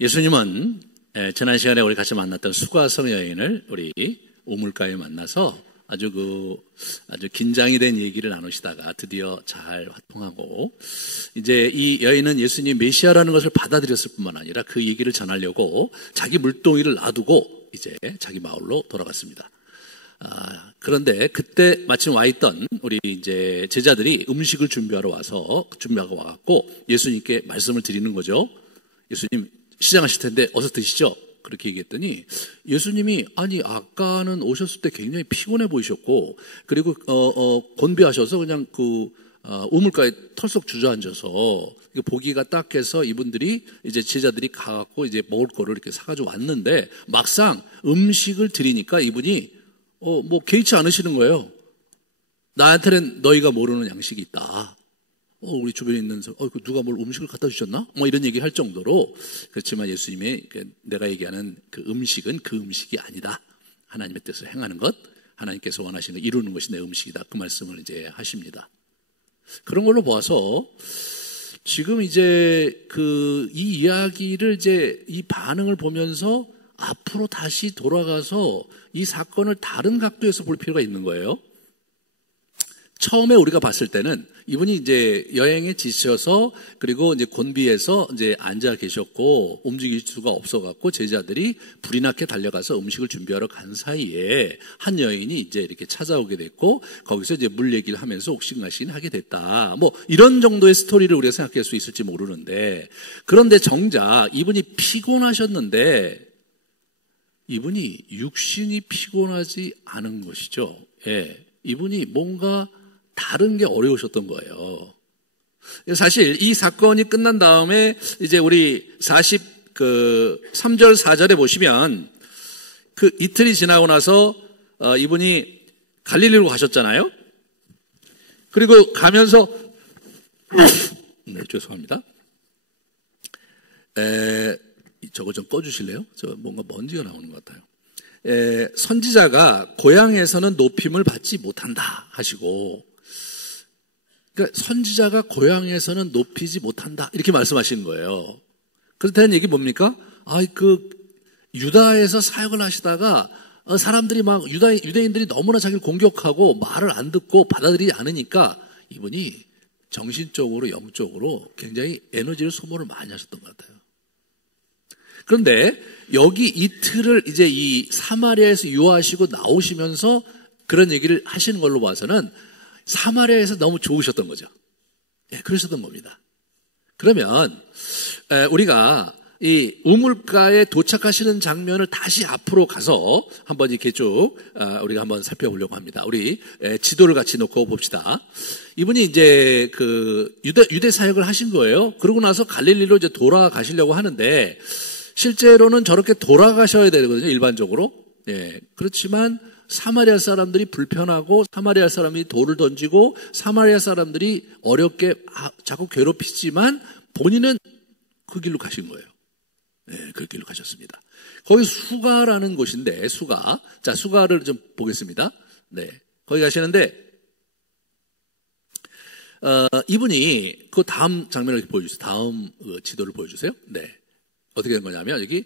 예수님은 지난 시간에 우리 같이 만났던 수가성 여인을 우리 우물가에 만나서 아주 긴장이 된 얘기를 나누시다가 드디어 잘 화통하고, 이제 이 여인은 예수님 메시아라는 것을 받아들였을 뿐만 아니라 그 얘기를 전하려고 자기 물동이를 놔두고 이제 자기 마을로 돌아갔습니다. 그런데 그때 마침 와 있던 우리 이제 제자들이 음식을 준비하고 와갖고 예수님께 말씀을 드리는 거죠. 예수님 시장하실 텐데 어서 드시죠. 그렇게 얘기했더니 예수님이 아니 아까는 오셨을 때 굉장히 피곤해 보이셨고, 그리고 곤비하셔서 그냥 우물가에 털썩 주저앉아서 보기가 딱해서 이분들이 이제 제자들이 가갖고 이제 먹을 거를 이렇게 사가지고 왔는데 막상 음식을 드리니까 이분이 개의치 않으시는 거예요. 나한테는 너희가 모르는 양식이 있다. 우리 주변에 있는 사람, 누가 뭘 음식을 갖다 주셨나? 이런 얘기 할 정도로. 그렇지만 예수님의 내가 얘기하는 그 음식은 그 음식이 아니다. 하나님의 뜻을 행하는 것, 하나님께서 원하시는 걸 이루는 것이 내 음식이다. 그 말씀을 이제 하십니다. 그런 걸로 보아서 지금 이제 이 이야기를 이제 이 반응을 보면서 앞으로 다시 돌아가서 이 사건을 다른 각도에서 볼 필요가 있는 거예요. 처음에 우리가 봤을 때는 이분이 이제 여행에 지쳐서 그리고 이제 곤비에서 이제 앉아 계셨고 움직일 수가 없어갖고 제자들이 불이 나게 달려가서 음식을 준비하러 간 사이에 한 여인이 이제 이렇게 찾아오게 됐고 거기서 이제 물 얘기를 하면서 옥신각신 하게 됐다. 이런 정도의 스토리를 우리가 생각할 수 있을지 모르는데, 그런데 정작 이분이 피곤하셨는데 이분이 육신이 피곤하지 않은 것이죠. 예. 이분이 뭔가 다른 게 어려우셨던 거예요. 사실 이 사건이 끝난 다음에 이제 우리 3절 4절에 보시면 이틀이 지나고 나서 이분이 갈릴리로 가셨잖아요. 그리고 가면서 네, 죄송합니다. 저거 좀 꺼주실래요? 저 뭔가 먼지가 나오는 것 같아요. 선지자가 고향에서는 높임을 받지 못한다 하시고, 그러니까 선지자가 고향에서는 높이지 못한다 이렇게 말씀하시는 거예요. 그래서 대한 얘기 뭡니까? 유다에서 사역을 하시다가 사람들이 막 유대인들이 너무나 자기를 공격하고 말을 안 듣고 받아들이지 않으니까 이분이 정신적으로 영적으로 굉장히 에너지를 소모를 많이 하셨던 것 같아요. 그런데 여기 이틀을 이제 이 사마리아에서 유화하시고 나오시면서 그런 얘기를 하시는 걸로 봐서는 사마리아에서 너무 좋으셨던 거죠. 예, 그러셨던 겁니다. 그러면 우리가 이 우물가에 도착하시는 장면을 다시 앞으로 가서 한번 이렇게 쭉 우리가 한번 살펴보려고 합니다. 우리 지도를 같이 놓고 봅시다. 이분이 이제 유대 사역을 하신 거예요. 그러고 나서 갈릴리로 이제 돌아가시려고 하는데 실제로는 저렇게 돌아가셔야 되거든요, 일반적으로. 예. 그렇지만 사마리아 사람들이 불편하고 사마리아 사람이 돌을 던지고 사마리아 사람들이 어렵게 자꾸 괴롭히지만 본인은 그 길로 가신 거예요. 네, 그 길로 가셨습니다. 거기 수가라는 곳인데, 자, 수가를 좀 보겠습니다. 네. 거기 가시는데, 이분이 그 다음 장면을 보여주세요. 다음 지도를 보여주세요. 네. 어떻게 된 거냐면, 여기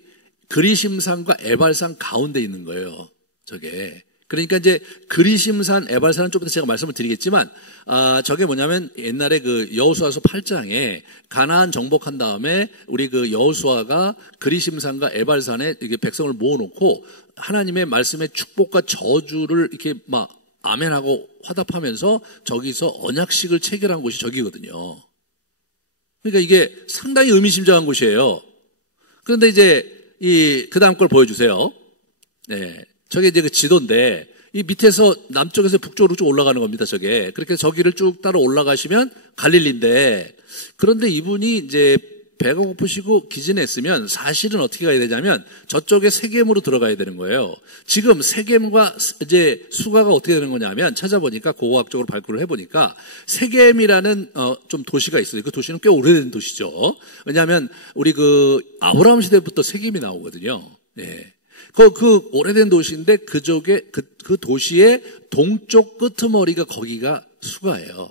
그리심산과 에발산 가운데 있는 거예요. 저게. 그러니까 이제 그리심산, 에발산은 좀 이따 제가 말씀을 드리겠지만, 저게 뭐냐면 옛날에 여호수아서 8장에 가나안 정복한 다음에 우리 여호수아가 그리심산과 에발산에 이게 백성을 모아놓고 하나님의 말씀의 축복과 저주를 이렇게 막 아멘하고 화답하면서 저기서 언약식을 체결한 곳이 저기거든요. 그러니까 이게 상당히 의미심장한 곳이에요. 그런데 이제 그 다음 걸 보여주세요. 네. 저게 이제 지도인데, 이 밑에서 남쪽에서 북쪽으로 쭉 올라가는 겁니다, 저게. 그렇게 저기를 쭉 따라 올라가시면 갈릴리인데, 그런데 이분이 이제 배가 고프시고 기진했으면 사실은 어떻게 가야 되냐면 저쪽에 세겜으로 들어가야 되는 거예요. 지금 세겜과 이제 수가가 어떻게 되는 거냐면 찾아보니까 고고학적으로 발굴을 해보니까 세겜이라는 좀 도시가 있어요. 그 도시는 꽤 오래된 도시죠. 왜냐하면 우리 아브라함 시대부터 세겜이 나오거든요. 네. 그 오래된 도시인데 그쪽에 그 도시의 동쪽 끄트머리가 거기가 수가예요.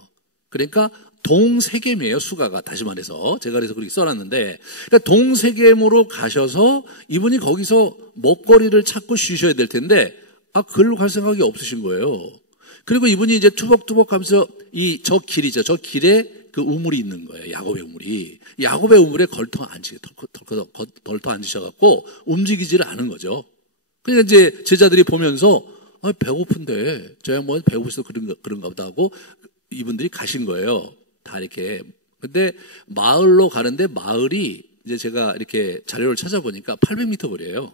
그러니까 동세겜이에요, 수가가. 다시 말해서. 제가 그래서 그렇게 써놨는데, 그러니까 동세겜으로 가셔서 이분이 거기서 먹거리를 찾고 쉬셔야 될 텐데, 그걸로 갈 생각이 없으신 거예요. 그리고 이분이 이제 투벅투벅 하면서 저 길이죠. 저 길에 그 우물이 있는 거예요. 야곱의 우물이. 야곱의 우물에 걸터 앉으셔갖고 움직이지를 않은 거죠. 그러니까 이제 제자들이 보면서, 배고픈데, 저 양반은 배고프셔서 그런가 보다 하고 이분들이 가신 거예요. 다 이렇게. 근데 마을로 가는데 마을이 이제 제가 이렇게 자료를 찾아보니까 800m 거리예요.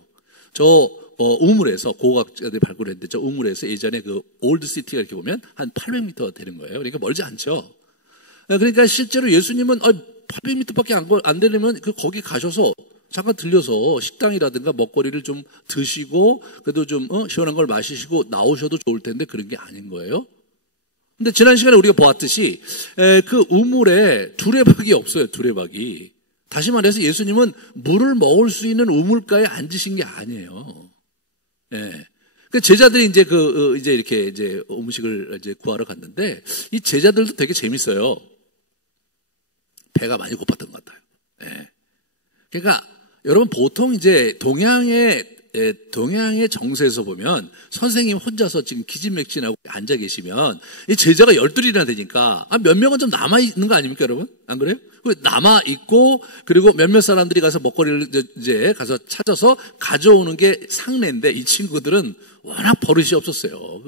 저 우물에서 고고학자들이 발굴했는데 저 우물에서 예전에 그 올드시티가 이렇게 보면 한 800m 되는 거예요. 그러니까 멀지 않죠. 그러니까 실제로 예수님은 800m밖에 안 되려면 거기 가셔서 잠깐 들려서 식당이라든가 먹거리를 좀 드시고 그래도 좀 시원한 걸 마시시고 나오셔도 좋을 텐데 그런 게 아닌 거예요. 근데 지난 시간에 우리가 보았듯이 그 우물에 두레박이 없어요. 두레박이. 다시 말해서 예수님은 물을 먹을 수 있는 우물가에 앉으신 게 아니에요. 그 제자들이 이제 이제 이렇게 이제 음식을 이제 구하러 갔는데 이 제자들도 되게 재밌어요. 배가 많이 고팠던 것 같아요. 그러니까 여러분 보통 이제 동양의 정서에서 보면 선생님 혼자서 지금 기진맥진하고 앉아 계시면 이 제자가 12이나 되니까 몇 명은 좀 남아있는 거 아닙니까 여러분? 안 그래요? 남아있고 그리고 몇몇 사람들이 가서 먹거리를 이제 가서 찾아서 가져오는 게 상례인데 이 친구들은 워낙 버릇이 없었어요.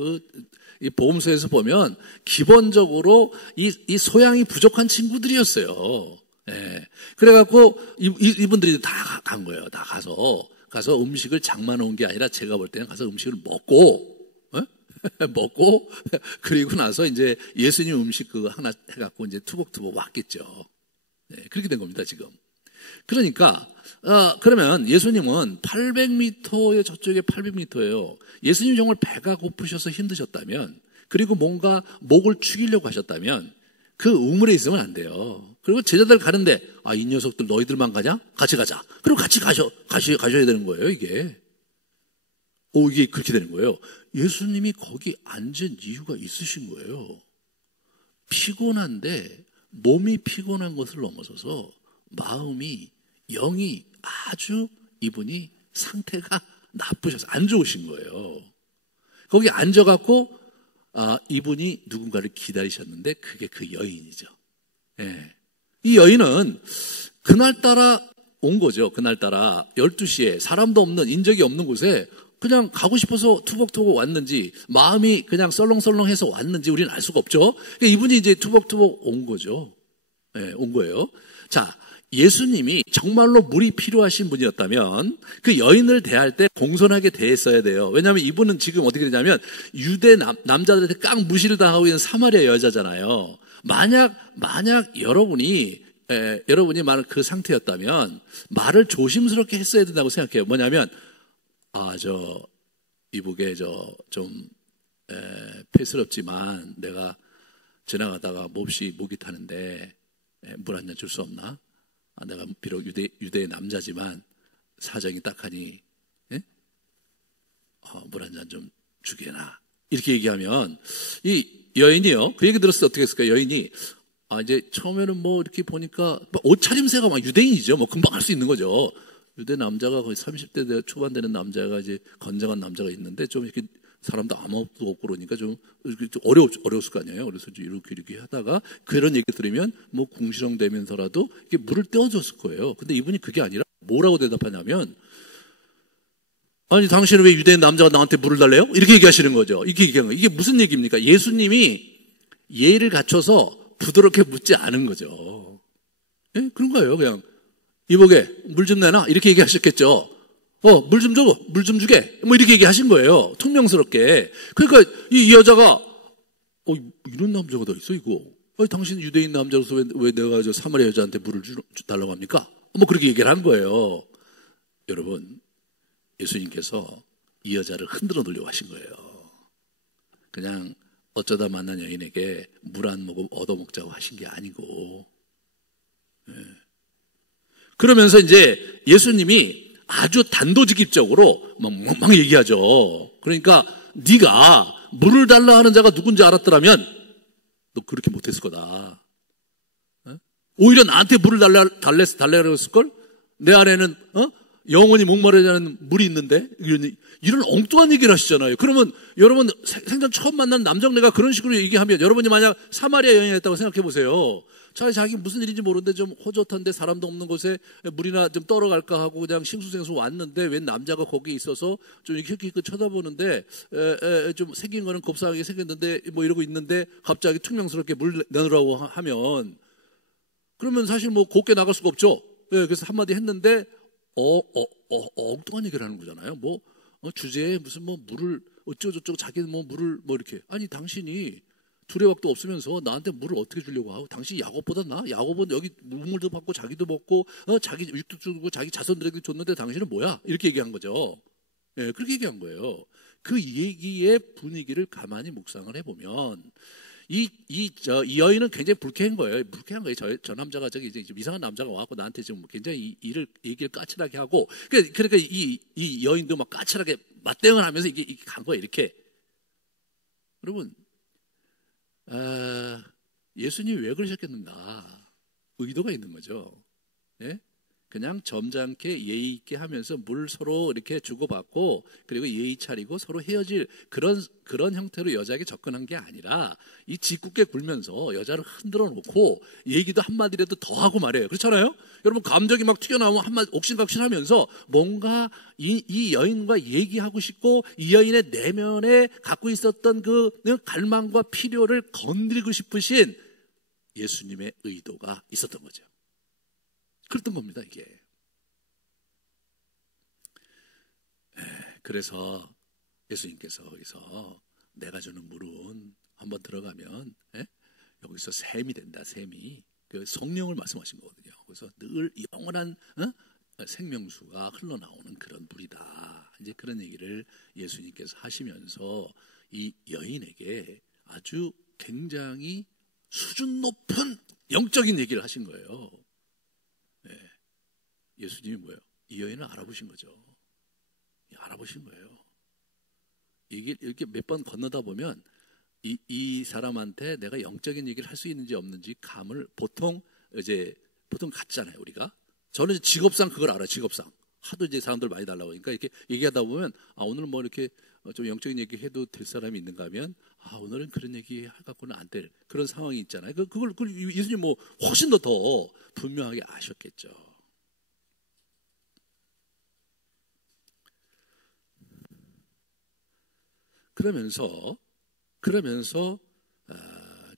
이 보험소에서 보면 기본적으로 이 소양이 부족한 친구들이었어요. 그래갖고 이분들이 다 간 거예요. 다 가서 음식을 장만 놓은 게 아니라 제가 볼 때는 가서 음식을 먹고 그리고 나서 이제 예수님 음식 그거 하나 해갖고 이제 투벅투벅 왔겠죠. 그렇게 된 겁니다 지금. 그러니까 그러면 예수님은 800m에 저쪽에 800m예요. 예수님 정말 배가 고프셔서 힘드셨다면 그리고 뭔가 목을 축이려고 하셨다면 그 우물에 있으면 안 돼요. 그리고 제자들 가는데 이 녀석들 너희들만 가냐? 같이 가자. 그리고 같이 가셔야 되는 거예요 이게. 이게 그렇게 되는 거예요. 예수님이 거기 앉은 이유가 있으신 거예요. 피곤한데 몸이 피곤한 것을 넘어서서 마음이 영이 아주 이분이 상태가 나쁘셔서 안 좋으신 거예요. 거기 앉아갖고 이분이 누군가를 기다리셨는데 그게 그 여인이죠. 이 여인은 그날따라 온 거죠. 그날따라 12시에 사람도 없는 인적이 없는 곳에 그냥 가고 싶어서 투벅투벅 왔는지 마음이 그냥 썰렁썰렁해서 왔는지 우리는 알 수가 없죠. 이분이 이제 투벅투벅 온 거죠. 온 거예요. 자, 예수님이 정말로 물이 필요하신 분이었다면 그 여인을 대할 때 공손하게 대했어야 돼요. 왜냐하면 이분은 지금 어떻게 되냐면 유대 남자들한테 깡 무시를 당하고 있는 사마리아 여자잖아요. 만약 여러분이 말을 그 상태였다면 말을 조심스럽게 했어야 된다고 생각해요. 뭐냐면 이북에 좀 폐스럽지만 내가 지나가다가 몹시 목이 타는데 물 한 잔 줄 수 없나? 내가 비록 유대의 남자지만 사정이 딱하니 물 한 잔 좀 주게나 이렇게 얘기하면 이 여인이요 그 얘기 들었을 때 어떻게 했을까? 여인이 이제 처음에는 뭐 이렇게 보니까 옷차림새가 막 유대인이죠. 뭐 금방 알 수 있는 거죠. 유대 남자가 거의 30대 초반 되는 남자가 이제 건장한 남자가 있는데 좀 이렇게 사람도 아무것도 없고 그러니까 좀 어려웠을 거 아니에요. 그래서 이렇게 하다가 그런 얘기 들으면 뭐 궁시렁대면서라도 이게 물을 떼어줬을 거예요. 근데 이분이 그게 아니라 뭐라고 대답하냐면 당신은 왜 유대인 남자가 나한테 물을 달래요? 이렇게 얘기하시는 거죠. 이렇게 얘기하는 거예요. 이게 무슨 얘기입니까? 예수님이 예의를 갖춰서 부드럽게 묻지 않은 거죠. 그런 거예요. 그냥 이보게 물 좀 내놔 이렇게 얘기하셨겠죠. 물 좀 줘, 물 좀 주게 뭐 이렇게 얘기하신 거예요. 퉁명스럽게. 그러니까 이 여자가 이런 남자가 다 있어 이거. 당신 유대인 남자로서 왜 내가 저 사마리아 여자한테 물을 달라고 합니까? 뭐 그렇게 얘기를 한 거예요. 여러분 예수님께서 이 여자를 흔들어 놓으려고 하신 거예요. 그냥 어쩌다 만난 여인에게 물 한 모금 얻어먹자고 하신 게 아니고. 그러면서 이제 예수님이 아주 단도직입적으로 막 얘기하죠. 그러니까 네가 물을 달라 하는 자가 누군지 알았더라면 너 그렇게 못했을 거다. 오히려 나한테 물을 달래라고 했을걸? 내 안에는 영원히 목마르지 않은 물이 있는데 이런 엉뚱한 얘기를 하시잖아요. 그러면 여러분 생전 처음 만난 남정네가 그런 식으로 얘기하면 여러분이 만약 사마리아 여행을 했다고 생각해 보세요. 자기 무슨 일인지 모르는데 좀 호젓한데 사람도 없는 곳에 물이나 좀 떨어갈까 하고 그냥 싱수생수 왔는데 웬 남자가 거기 있어서 좀 이렇게 쳐다보는데 좀 생긴 거는 곱상하게 생겼는데 뭐 이러고 있는데 갑자기 퉁명스럽게 물 내놓으라고 하면 그러면 사실 뭐 곱게 나갈 수가 없죠. 그래서 한마디 했는데 엉뚱한 얘기를 하는 거잖아요. 뭐 주제에 무슨 뭐 물을 어쩌고저쩌고 자기는 뭐 물을 뭐 이렇게 아니 당신이 두레박도 없으면서 나한테 물을 어떻게 주려고 하고 당신이 야곱보다 나? 야곱은 여기 물도 받고 자기도 먹고 자기 육도 주고 자기 자손들에게 줬는데 당신은 뭐야? 이렇게 얘기한 거죠. 그렇게 얘기한 거예요. 그 얘기의 분위기를 가만히 묵상을 해보면 이 여인은 굉장히 불쾌한 거예요. 불쾌한 거예요. 저 남자가 저기 이제 이상한 남자가 와갖고 나한테 지금 굉장히 얘기를 까칠하게 하고 그러니까 이 여인도 막 까칠하게 맞대응을 하면서 이게 간 거예요. 이렇게. 여러분 예수님이 왜 그러셨겠는가? 의도가 있는 거죠. 예? 그냥 점잖게 예의 있게 하면서 물 서로 이렇게 주고받고 그리고 예의 차리고 서로 헤어질 그런 형태로 여자에게 접근한 게 아니라 이 짓궂게 굴면서 여자를 흔들어 놓고 얘기도 한마디라도 더 하고 말해요. 그렇잖아요? 여러분 감정이 막 튀어나오면 한마디 옥신각신하면서 뭔가 이 여인과 얘기하고 싶고 이 여인의 내면에 갖고 있었던 그 갈망과 필요를 건드리고 싶으신 예수님의 의도가 있었던 거죠. 그랬던 겁니다, 이게. 그래서 예수님께서 여기서 내가 주는 물은 한번 들어가면 여기서 샘이 된다, 샘이. 그 성령을 말씀하신 거거든요. 그래서 늘 영원한 생명수가 흘러나오는 그런 물이다. 이제 그런 얘기를 예수님께서 하시면서 이 여인에게 아주 굉장히 수준 높은 영적인 얘기를 하신 거예요. 예수님이 뭐예요? 이 여인을 알아보신 거죠. 알아보신 거예요. 이게 이렇게 몇 번 건너다 보면 이 사람한테 내가 영적인 얘기를 할 수 있는지 없는지 감을 보통 갖잖아요, 우리가. 저는 직업상 그걸 알아요, 직업상. 하도 이제 사람들 많이 달라고 하니까 이렇게 얘기하다 보면 오늘 뭐 이렇게 좀 영적인 얘기 해도 될 사람이 있는가 하면 오늘은 그런 얘기 갖고는 안 될 그런 상황이 있잖아요. 그걸 예수님 뭐 훨씬 더 분명하게 아셨겠죠. 그러면서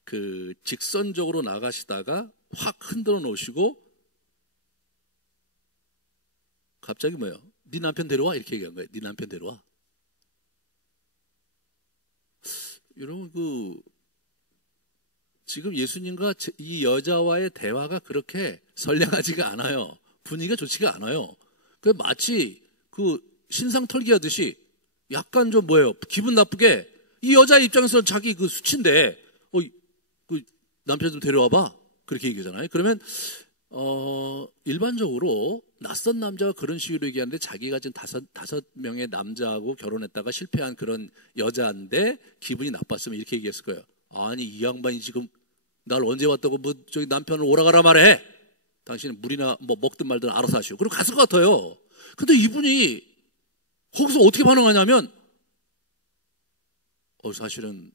그 직선적으로 나가시다가 확 흔들어 놓으시고 갑자기 뭐예요? 네 남편 데려와 이렇게 얘기한 거예요. 네 남편 데려와. 여러분 지금 예수님과 이 여자와의 대화가 그렇게 선량하지가 않아요. 분위기가 좋지가 않아요. 마치 신상 털기 하듯이 약간 좀 기분 나쁘게 이 여자 입장에서 자기 수치인데 남편 좀 데려와봐 그렇게 얘기하잖아요. 그러면 일반적으로 낯선 남자가 그런 식으로 얘기하는데 자기가 지금 다섯 명의 남자하고 결혼했다가 실패한 그런 여자인데 기분이 나빴으면 이렇게 얘기했을 거예요. 아니 이 양반이 지금 날 언제 왔다고 저기 남편을 오라가라 말해. 당신은 물이나 뭐 먹든 말든 알아서 하시오. 그리고 갔을 것 같아요. 근데 이분이 거기서 어떻게 반응하냐면 사실은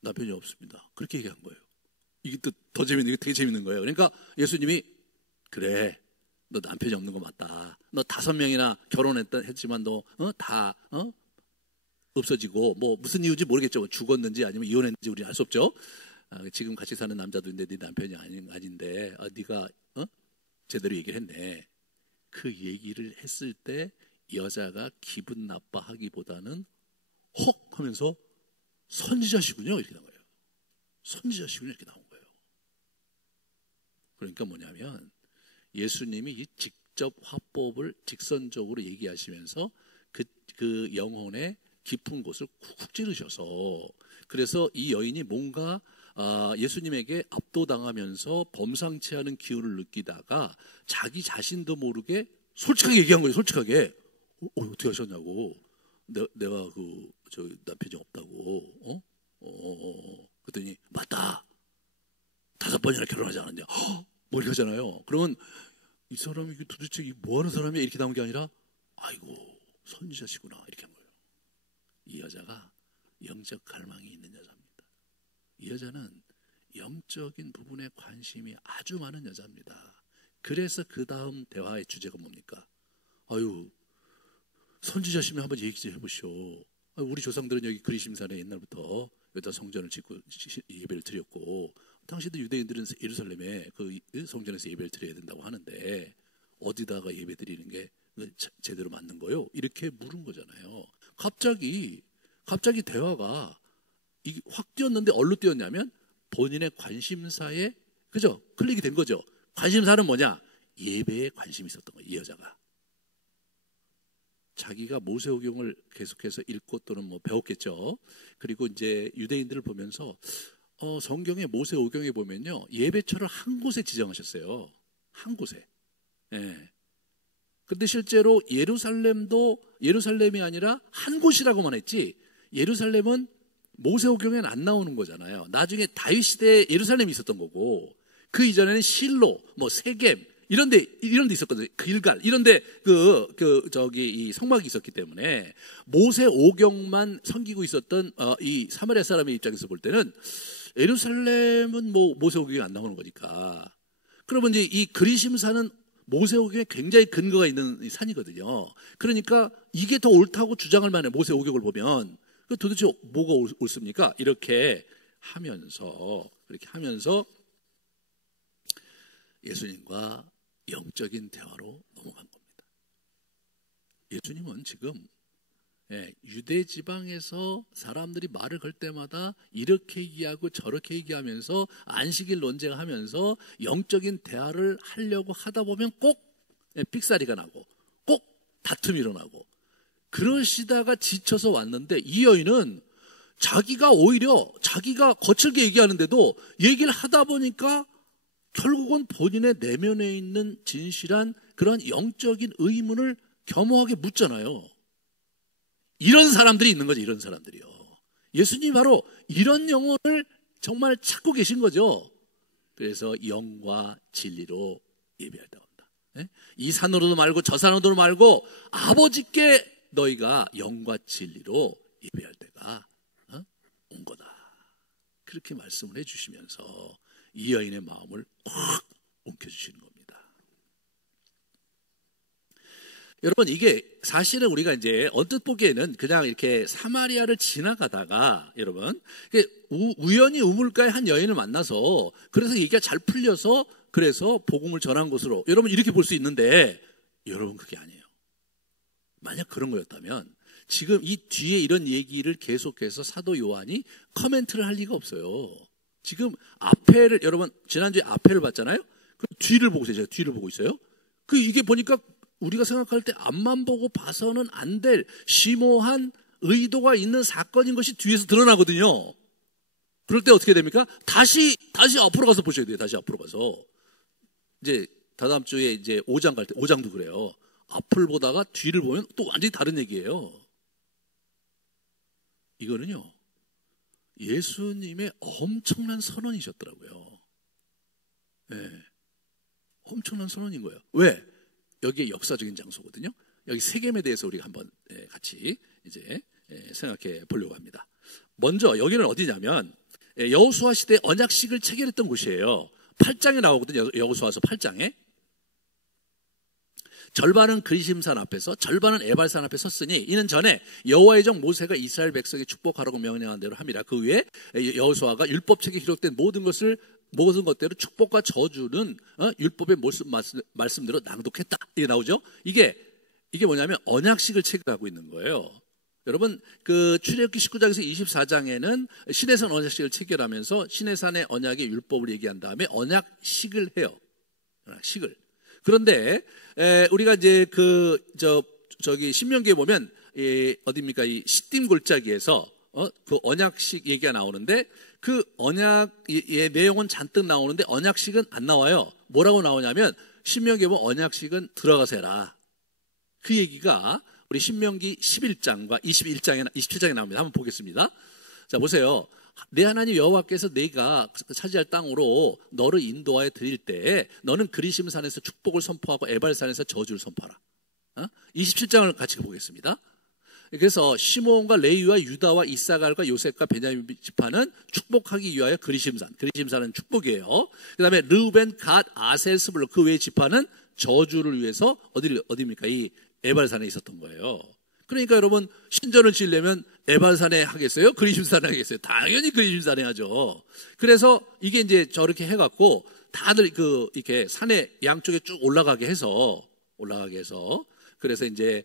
남편이 없습니다. 그렇게 얘기한 거예요. 이게 또 더 재밌는 게 되게 재밌는 거예요. 그러니까 예수님이 그래 너 남편이 없는 거 맞다. 너 5명이나 결혼했지만 너 다 없어지고 뭐 무슨 이유인지 모르겠죠. 죽었는지 아니면 이혼했는지 우리는 알 수 없죠. 지금 같이 사는 남자도 있는데 네 남편이 아닌데 네가 제대로 얘기를 했네. 그 얘기를 했을 때 여자가 기분 나빠하기보다는 혹 하면서 선지자시군요 이렇게 나온 거예요. 선지자시군요 이렇게 나온 거예요. 그러니까 뭐냐면 예수님이 이 직접 화법을 직선적으로 얘기하시면서 그 영혼의 깊은 곳을 쿡쿡 찌르셔서 그래서 이 여인이 뭔가 예수님에게 압도당하면서 범상치 않은 기운을 느끼다가 자기 자신도 모르게 솔직하게 얘기한 거예요. 솔직하게 어떻게 하셨냐고. 내가 저 남편이 없다고. 그랬더니 맞다. 5번이나 결혼하지 않았냐. 뭐 이렇게 하잖아요. 그러면 이 사람이 도대체 뭐 하는 사람이야? 이렇게 나온 게 아니라 아이고 선지자시구나 이렇게 한 거예요. 이 여자가 영적 갈망이 있는 여자입니다. 이 여자는 영적인 부분에 관심이 아주 많은 여자입니다. 그래서 그 다음 대화의 주제가 뭡니까? 아유 선지자시면 한번 얘기 좀 해보시오. 우리 조상들은 여기 그리심산에 옛날부터 여기다 성전을 짓고 예배를 드렸고 당시도 유대인들은 예루살렘에 그 성전에서 예배를 드려야 된다고 하는데 어디다가 예배 드리는 게 제대로 맞는 거요? 이렇게 물은 거잖아요. 갑자기 대화가 확 뛰었는데 어디로 뛰었냐면 본인의 관심사에 그죠? 클릭이 된 거죠. 관심사는 뭐냐? 예배에 관심이 있었던 거예요. 이 여자가. 자기가 모세오경을 계속해서 읽고 또는 뭐 배웠겠죠. 그리고 이제 유대인들을 보면서 성경의 모세오경에 보면요 예배처를 한 곳에 지정하셨어요. 한 곳에. 예. 근데 실제로 예루살렘이 아니라 한 곳이라고만 했지 예루살렘은 모세오경에는 안 나오는 거잖아요. 나중에 다윗 시대에 예루살렘이 있었던 거고 그 이전에는 실로, 뭐 세겜 이런 데 있었거든요. 길갈 이런데 이 성막이 있었기 때문에 모세오경만 섬기고 있었던 이 사마리아 사람의 입장에서 볼 때는 예루살렘은 뭐 모세오경이 안 나오는 거니까. 그러면 이제 이 그리심산은 모세오경에 굉장히 근거가 있는 산이거든요. 그러니까 이게 더 옳다고 주장할 만해. 모세오경을 보면 도대체 뭐가 옳습니까? 이렇게 하면서 예수님과 영적인 대화로 넘어간 겁니다. 예수님은 지금 유대 지방에서 사람들이 말을 걸 때마다 이렇게 얘기하고 저렇게 얘기하면서 안식일 논쟁하면서 영적인 대화를 하려고 하다 보면 꼭 삑사리가 나고 꼭 다툼이 일어나고 그러시다가 지쳐서 왔는데 이 여인은 자기가 거칠게 얘기하는데도 얘기를 하다 보니까 결국은 본인의 내면에 있는 진실한 그런 영적인 의문을 겸허하게 묻잖아요. 이런 사람들이 있는 거죠. 이런 사람들이요. 예수님이 바로 이런 영혼을 정말 찾고 계신 거죠. 그래서 영과 진리로 예배할 때가 온다. 이 산으로도 말고 저 산으로도 말고 아버지께 너희가 영과 진리로 예배할 때가 온 거다. 그렇게 말씀을 해주시면서 이 여인의 마음을 확 움켜주시는 겁니다. 여러분 이게 사실은 우리가 이제 언뜻 보기에는 그냥 이렇게 사마리아를 지나가다가 여러분 우연히 우물가에 한 여인을 만나서 그래서 얘기가 잘 풀려서 그래서 복음을 전한 곳으로 여러분 이렇게 볼 수 있는데 여러분 그게 아니에요. 만약 그런 거였다면 지금 이 뒤에 이런 얘기를 계속해서 사도 요한이 커멘트를 할 리가 없어요. 지금 앞에를 여러분 지난주에 앞에를 봤잖아요. 그 뒤를 보고 있어요. 제가 뒤를 보고 있어요. 이게 보니까 우리가 생각할 때 앞만 보고 봐서는 안 될 심오한 의도가 있는 사건인 것이 뒤에서 드러나거든요. 그럴 때 어떻게 됩니까? 다시 앞으로 가서 보셔야 돼요. 다시 앞으로 가서 이제 다다음 주에 이제 5장 갈 때 5장도 그래요. 앞을 보다가 뒤를 보면 또 완전히 다른 얘기예요. 이거는요. 예수님의 엄청난 선언이셨더라고요. 네. 엄청난 선언인 거예요. 왜? 여기에 역사적인 장소거든요. 여기 세겜에 대해서 우리가 한번 같이 이제 생각해 보려고 합니다. 먼저 여기는 어디냐면 여호수아 시대 언약식을 체결했던 곳이에요. 8장에 나오거든요. 여호수아서 8장에. 절반은 그리심산 앞에서 절반은 에발산 앞에 섰으니 이는 전에 여호와의 정 모세가 이스라엘 백성에 축복하라고 명령한 대로 함이라. 그 위에 여호수아가 율법책에 기록된 모든 것대로 축복과 저주는 율법의 말씀대로 낭독했다. 이게 나오죠. 이게 뭐냐면 언약식을 체결하고 있는 거예요. 여러분 그 출애굽기 19장에서 24장에는 시내산 언약식을 체결하면서 시내산의 언약의 율법을 얘기한 다음에 언약식을 해요. 언약식을. 그런데 우리가 이제 저기 신명기에 보면 어디입니까? 이 시딤 골짜기에서 그 언약식 얘기가 나오는데 그 언약의 내용은 잔뜩 나오는데 언약식은 안 나와요. 뭐라고 나오냐면 신명기에 보면 언약식은 들어가서 해라. 그 얘기가 우리 신명기 11장과 21장에 27장에 나옵니다. 한번 보겠습니다. 자 보세요. 내 하나님 여호와께서 내가 차지할 땅으로 너를 인도하여 드릴 때 너는 그리심산에서 축복을 선포하고 에발산에서 저주를 선포하라. 27장을 같이 보겠습니다. 그래서 시므온과 레위와 유다와 이사갈과 요셉과 베냐민 지파는 축복하기 위하여 그리심산은 축복이에요. 그 다음에 르우벤, 갓, 아셀, 스불론 그 외의 지파는 저주를 위해서 어디입니까? 이 에발산에 있었던 거예요. 그러니까 여러분 신전을 지으려면 에발산에 하겠어요? 그리심산에 하겠어요? 당연히 그리심산에 하죠. 그래서 이게 이제 저렇게 해갖고 다들 이렇게 산에 양쪽에 쭉 올라가게 해서 그래서 이제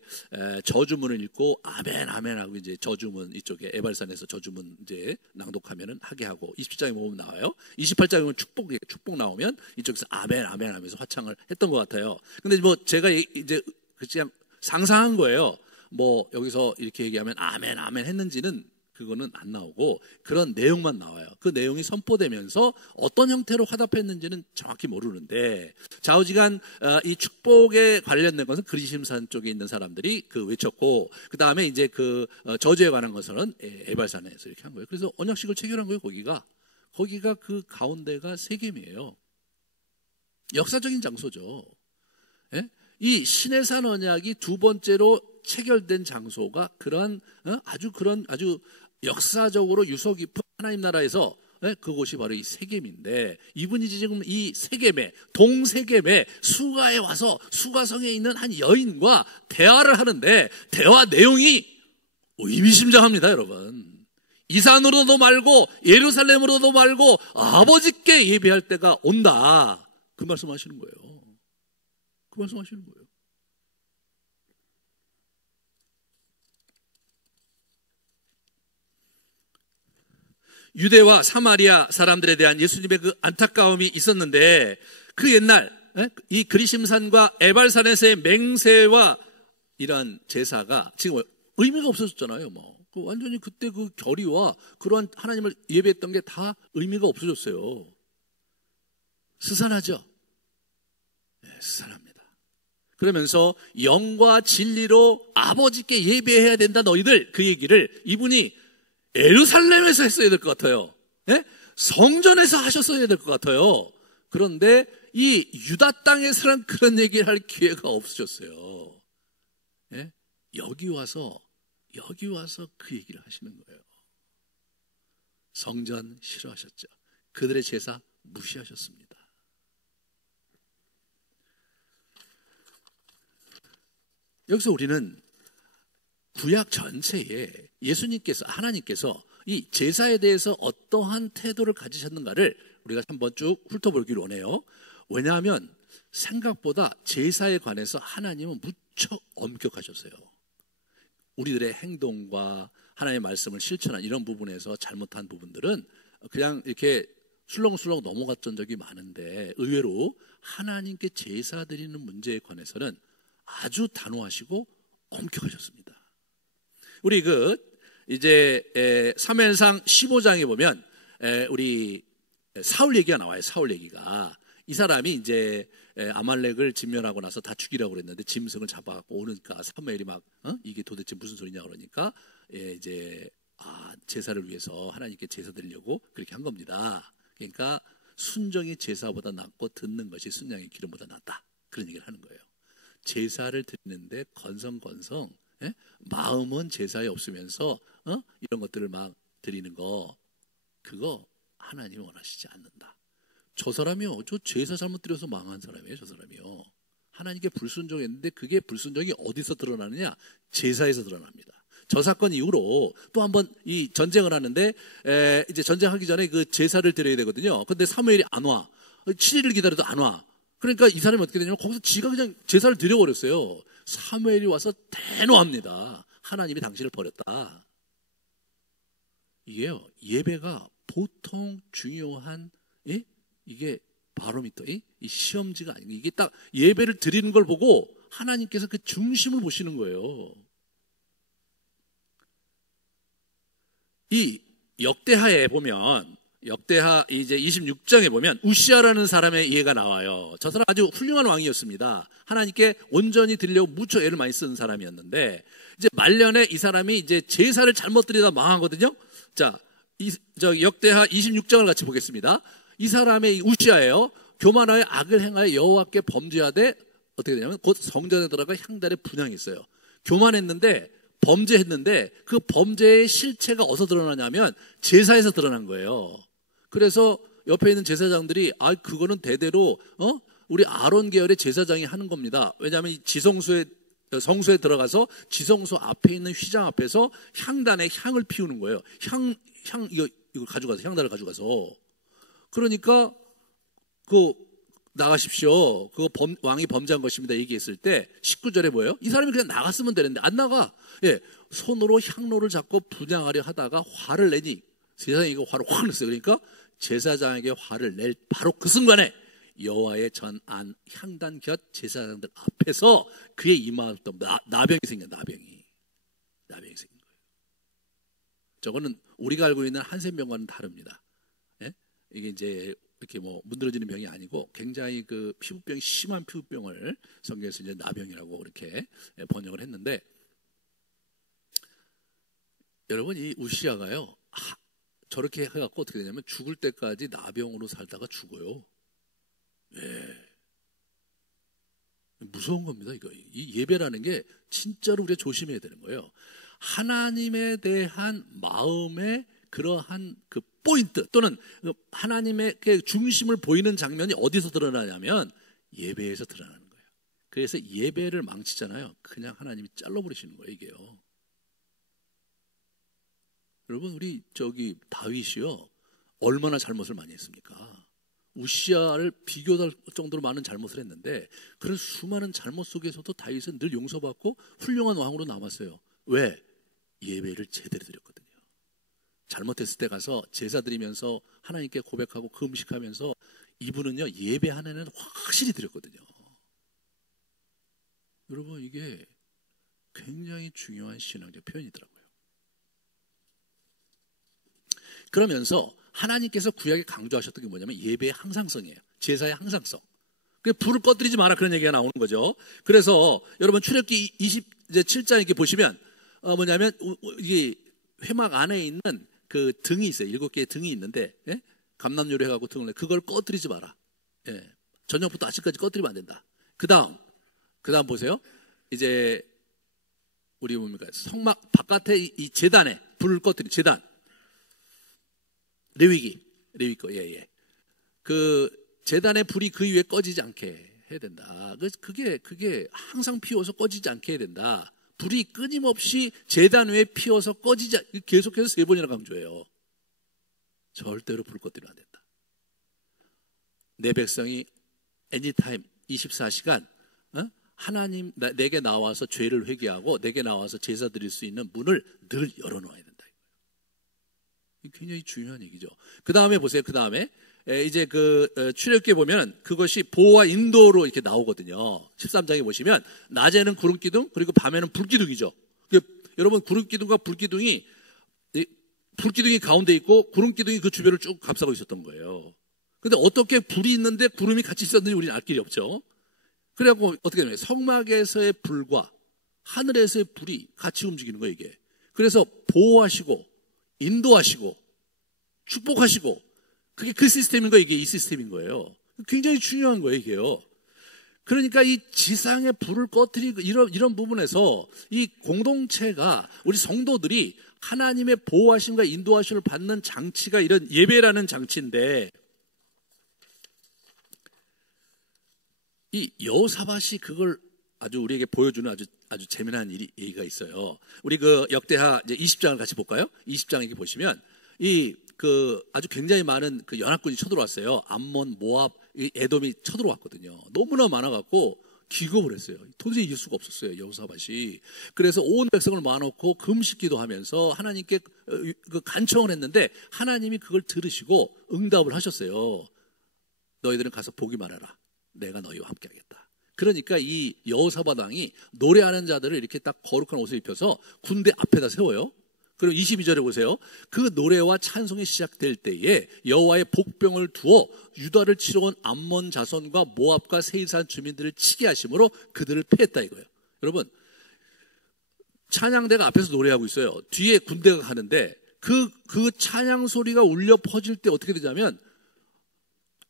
저주문을 읽고 아멘 아멘 하고 이제 저주문 이쪽에 에발산에서 저주문 이제 낭독하면은 하게 하고 27장에 보면 나와요. 28장에 보면 축복 나오면 이쪽에서 아멘 아멘 하면서 화창을 했던 것 같아요. 근데 뭐 제가 이제 그냥 상상한 거예요. 뭐 여기서 이렇게 얘기하면 아멘 아멘 했는지는 그거는 안 나오고 그런 내용만 나와요. 그 내용이 선포되면서 어떤 형태로 화답했는지는 정확히 모르는데 좌우지간 이 축복에 관련된 것은 그리심산 쪽에 있는 사람들이 외쳤고 그 다음에 이제 저주에 관한 것은 에발산에서 이렇게 한 거예요. 그래서 언약식을 체결한 거예요. 거기가 그 가운데가 세겜이에요. 역사적인 장소죠. 예? 이 시내산 언약이 두 번째로 체결된 장소가 아주 역사적으로 유서 깊은 하나님 나라에서 그곳이 바로 이 세겜인데 이분이 지금 이 세겜에 동세겜에 수가에 와서 수가성에 있는 한 여인과 대화를 하는데 대화 내용이 의미심장합니다. 여러분 이 산으로도 말고 예루살렘으로도 말고 아버지께 예배할 때가 온다 그 말씀하시는 거예요. 유대와 사마리아 사람들에 대한 예수님의 그 안타까움이 있었는데 그 옛날 이 그리심산과 에발산에서의 맹세와 이러한 제사가 지금 의미가 없어졌잖아요. 완전히 그때 그 결의와 그러한 하나님을 예배했던 게 다 의미가 없어졌어요. 스산하죠? 네, 스산합니다. 그러면서 영과 진리로 아버지께 예배해야 된다 너희들 그 얘기를 이분이 예루살렘에서 했어야 될 것 같아요. 예? 성전에서 하셨어야 될 것 같아요. 그런데 이 유다 땅에서는 그런 얘기를 할 기회가 없으셨어요. 예? 여기 와서 그 얘기를 하시는 거예요. 성전 싫어하셨죠. 그들의 제사 무시하셨습니다. 여기서 우리는 구약 전체에 예수님께서 하나님께서 이 제사에 대해서 어떠한 태도를 가지셨는가를 우리가 한번 쭉 훑어보기를 원해요. 왜냐하면 생각보다 제사에 관해서 하나님은 무척 엄격하셨어요. 우리들의 행동과 하나님의 말씀을 실천한 이런 부분에서 잘못한 부분들은 그냥 이렇게 술렁술렁 넘어갔던 적이 많은데 의외로 하나님께 제사 드리는 문제에 관해서는 아주 단호하시고 엄격하셨습니다. 우리 이제 사무엘상 15장에 보면 우리 사울 얘기가 나와요. 사울 얘기가 이 사람이 이제 아말렉을 진멸하고 나서 다 죽이라고 그랬는데 짐승을 잡아갖고 오니까 사무엘이 이게 도대체 무슨 소리냐 그러니까 이제 제사를 위해서 하나님께 제사 드리려고 그렇게 한 겁니다. 그러니까 순종이 제사보다 낫고 듣는 것이 순양의 기름보다 낫다 그런 얘기를 하는 거예요. 제사를 드리는데 건성건성 마음은 제사에 없으면서 이런 것들을 막 드리는 거 그거 하나님이 원하시지 않는다. 저 사람이요 저 제사 잘못 드려서 망한 사람이에요. 저 사람이요 하나님께 불순종했는데 그게 불순종이 어디서 드러나느냐 제사에서 드러납니다. 저 사건 이후로 또 한 번 이 전쟁을 하는데 이제 전쟁하기 전에 그 제사를 드려야 되거든요. 근데 사무엘이 안 와. 7일을 기다려도 안 와. 그러니까 이 사람이 어떻게 되냐면 거기서 지가 그냥 제사를 드려버렸어요. 사무엘이 와서 대노합니다. 하나님이 당신을 버렸다. 이게요 예배가 보통 중요한 이게 바로미터 이 시험지가 아니고 이게 딱 예배를 드리는 걸 보고 하나님께서 그 중심을 보시는 거예요. 이 역대하에 보면 역대하 이제 26장에 보면 우시아라는 사람의 예가 나와요. 저 사람 아주 훌륭한 왕이었습니다. 하나님께 온전히 드리려고 무척 애를 많이 쓰는 사람이었는데 이제 말년에 이 사람이 이제 제사를 잘못 드리다 망하거든요. 자, 역대하 26장을 같이 보겠습니다. 이 사람의 우시아예요. 교만하여 악을 행하여 여호와께 범죄하되 어떻게 되냐면 곧 성전에 들어가 향단에 분향했어요. 교만했는데 범죄했는데 그 범죄의 실체가 어디서 드러나냐면 제사에서 드러난 거예요. 그래서 옆에 있는 제사장들이 그거는 대대로 우리 아론 계열의 제사장이 하는 겁니다. 왜냐하면 이 성소에 들어가서 지성소 앞에 있는 휘장 앞에서 향단에 향을 피우는 거예요. 이거 가져가서 향단을 가져가서 그러니까 나가십시오. 그거 왕이 범죄한 것입니다. 얘기했을 때 19절에 뭐예요? 이 사람이 그냥 나갔으면 되는데 안 나가. 손으로 향로를 잡고 분향하려 하다가 화를 내니 세상에 이거 화를 확 냈어요. 그러니까 제사장에게 화를 낼 바로 그 순간에 여호와의 전안 향단 곁 제사장들 앞에서 그의 이마부터 나병이 생겨. 나병이 생긴 거예요. 저거는 우리가 알고 있는 한센병과는 다릅니다. 이게 이제 이렇게 문드러지는 병이 아니고 굉장히 그 피부병이 심한 피부병을 성경에서 이제 나병이라고 그렇게 번역을 했는데, 여러분 이 우시아가요 저렇게 해갖고 어떻게 되냐면 죽을 때까지 나병으로 살다가 죽어요. 무서운 겁니다. 이 예배라는 게 진짜로 우리가 조심해야 되는 거예요. 하나님에 대한 마음의 그러한 그 포인트 또는 하나님의 그 중심을 보이는 장면이 어디서 드러나냐면 예배에서 드러나는 거예요. 그래서 예배를 망치잖아요. 그냥 하나님이 잘라버리시는 거예요, 이게요. 여러분 우리 다윗이요 얼마나 잘못을 많이 했습니까? 우시아를 비교할 정도로 많은 잘못을 했는데 그런 수많은 잘못 속에서도 다윗은 늘 용서받고 훌륭한 왕으로 남았어요. 왜? 예배를 제대로 드렸거든요. 잘못했을 때 가서 제사 드리면서 하나님께 고백하고 금식하면서 이분은요 예배 하나는 확실히 드렸거든요. 여러분 이게 굉장히 중요한 신앙적 표현이더라고요. 그러면서 하나님께서 구약에 강조하셨던 게 뭐냐면 예배의 항상성이에요. 제사의 항상성. 불을 꺼뜨리지 마라 그런 얘기가 나오는 거죠. 그래서 여러분 출애굽기 27장 이렇게 보시면 뭐냐면 이게 회막 안에 있는 그 등이 있어요. 7개의 등이 있는데 감람유로 해가지고 등을 그걸 꺼뜨리지 마라. 저녁부터 아침까지 꺼뜨리면 안 된다. 그 다음 보세요. 이제 우리 뭡니까 성막 바깥에 이 재단에 불을 꺼뜨리 재단 레위기 거 그 재단의 불이 그 위에 꺼지지 않게 해야 된다. 그게 항상 피워서 꺼지지 않게 해야 된다. 불이 끊임없이 재단 위에 피워서 꺼지지 계속해서 3번이나 강조해요. 절대로 불 꺼뜨리면 안 된다. 내 백성이 애니타임 24시간 하나님 내게 나와서 죄를 회개하고 내게 나와서 제사 드릴 수 있는 문을 늘 열어놓아야 된다. 굉장히 중요한 얘기죠. 그 다음에 보세요. 그 다음에 이제 출애굽기에 보면 그것이 보호와 인도로 이렇게 나오거든요. 13장에 보시면 낮에는 구름 기둥 그리고 밤에는 불 기둥이죠. 여러분 구름 기둥과 불 기둥이 가운데 있고 구름 기둥이 그 주변을 쭉 감싸고 있었던 거예요. 근데 어떻게 불이 있는데 구름이 같이 있었는지 우리는 알 길이 없죠. 그래갖고 어떻게 되냐면 성막에서의 불과 하늘에서의 불이 같이 움직이는 거예요, 이게. 그래서 보호하시고 인도하시고 축복하시고 그게 그 시스템인 거예요. 이게 이 시스템인 거예요. 굉장히 중요한 거예요, 이게요. 그러니까 이 지상의 불을 꺼뜨리고 이런 부분에서 이 공동체가 우리 성도들이 하나님의 보호하심과 인도하심을 받는 장치가 이런 예배라는 장치인데 이 여호사밧이 그걸 아주 우리에게 보여주는 아주 재미난 얘기가 있어요. 우리 역대하 이제 20장을 같이 볼까요? 20장 이렇게 보시면 아주 굉장히 많은 연합군이 쳐들어왔어요. 암몬, 모압, 에돔이 쳐들어왔거든요. 너무나 많아갖고 기겁을 했어요. 도저히 이길 수가 없었어요, 여호사밧이. 그래서 온 백성을 모아놓고 금식기도 하면서 하나님께 간청을 했는데 하나님이 그걸 들으시고 응답을 하셨어요. 너희들은 가서 보기만 해라. 내가 너희와 함께하겠다. 그러니까 이 여호사밧 왕이 노래하는 자들을 이렇게 딱 거룩한 옷을 입혀서 군대 앞에다 세워요. 그리고 22절에 보세요. 그 노래와 찬송이 시작될 때에 여호와의 복병을 두어 유다를 치러 온 암몬 자손과 모압과 세일산 주민들을 치게 하심으로 그들을 패했다 이거예요. 여러분 찬양대가 앞에서 노래하고 있어요. 뒤에 군대가 가는데 그 찬양 소리가 울려 퍼질 때 어떻게 되냐면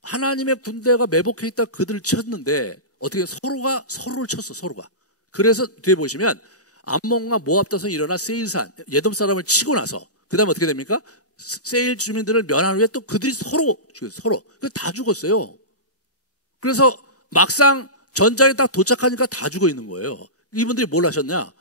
하나님의 군대가 매복해 있다 그들을 쳤는데 어떻게 서로가 서로를 쳤어, 서로가. 그래서 뒤에 보시면 암몬과 모압 다선이 일어나 세일산 예돔 사람을 치고 나서 그다음에 어떻게 됩니까? 세일 주민들을 멸한 후에 또 그들이 서로 다 죽었어요. 그래서 막상 전장에 딱 도착하니까 다 죽어 있는 거예요. 이분들이 뭘 하셨냐?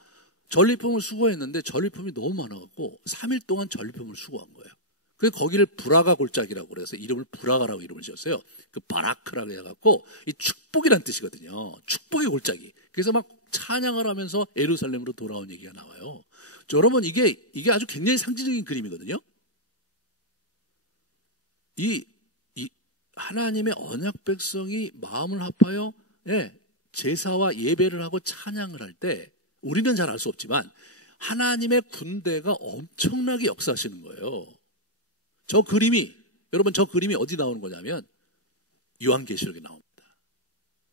전리품을 수거했는데 전리품이 너무 많아갖고 3일 동안 전리품을 수거한 거예요. 그래서 거기를 브라가 골짜기라고 그래서 이름을 브라가라고 이름을 지었어요. 그 바라크라고 해갖고 이 축복이란 뜻이거든요. 축복의 골짜기. 그래서 막 찬양을 하면서 예루살렘으로 돌아온 얘기가 나와요. 여러분 이게 아주 굉장히 상징적인 그림이거든요. 이 하나님의 언약 백성이 마음을 합하여 제사와 예배를 하고 찬양을 할 때 우리는 잘 알 수 없지만 하나님의 군대가 엄청나게 역사하시는 거예요. 여러분 저 그림이 어디 나오는 거냐면 요한계시록에 나옵니다.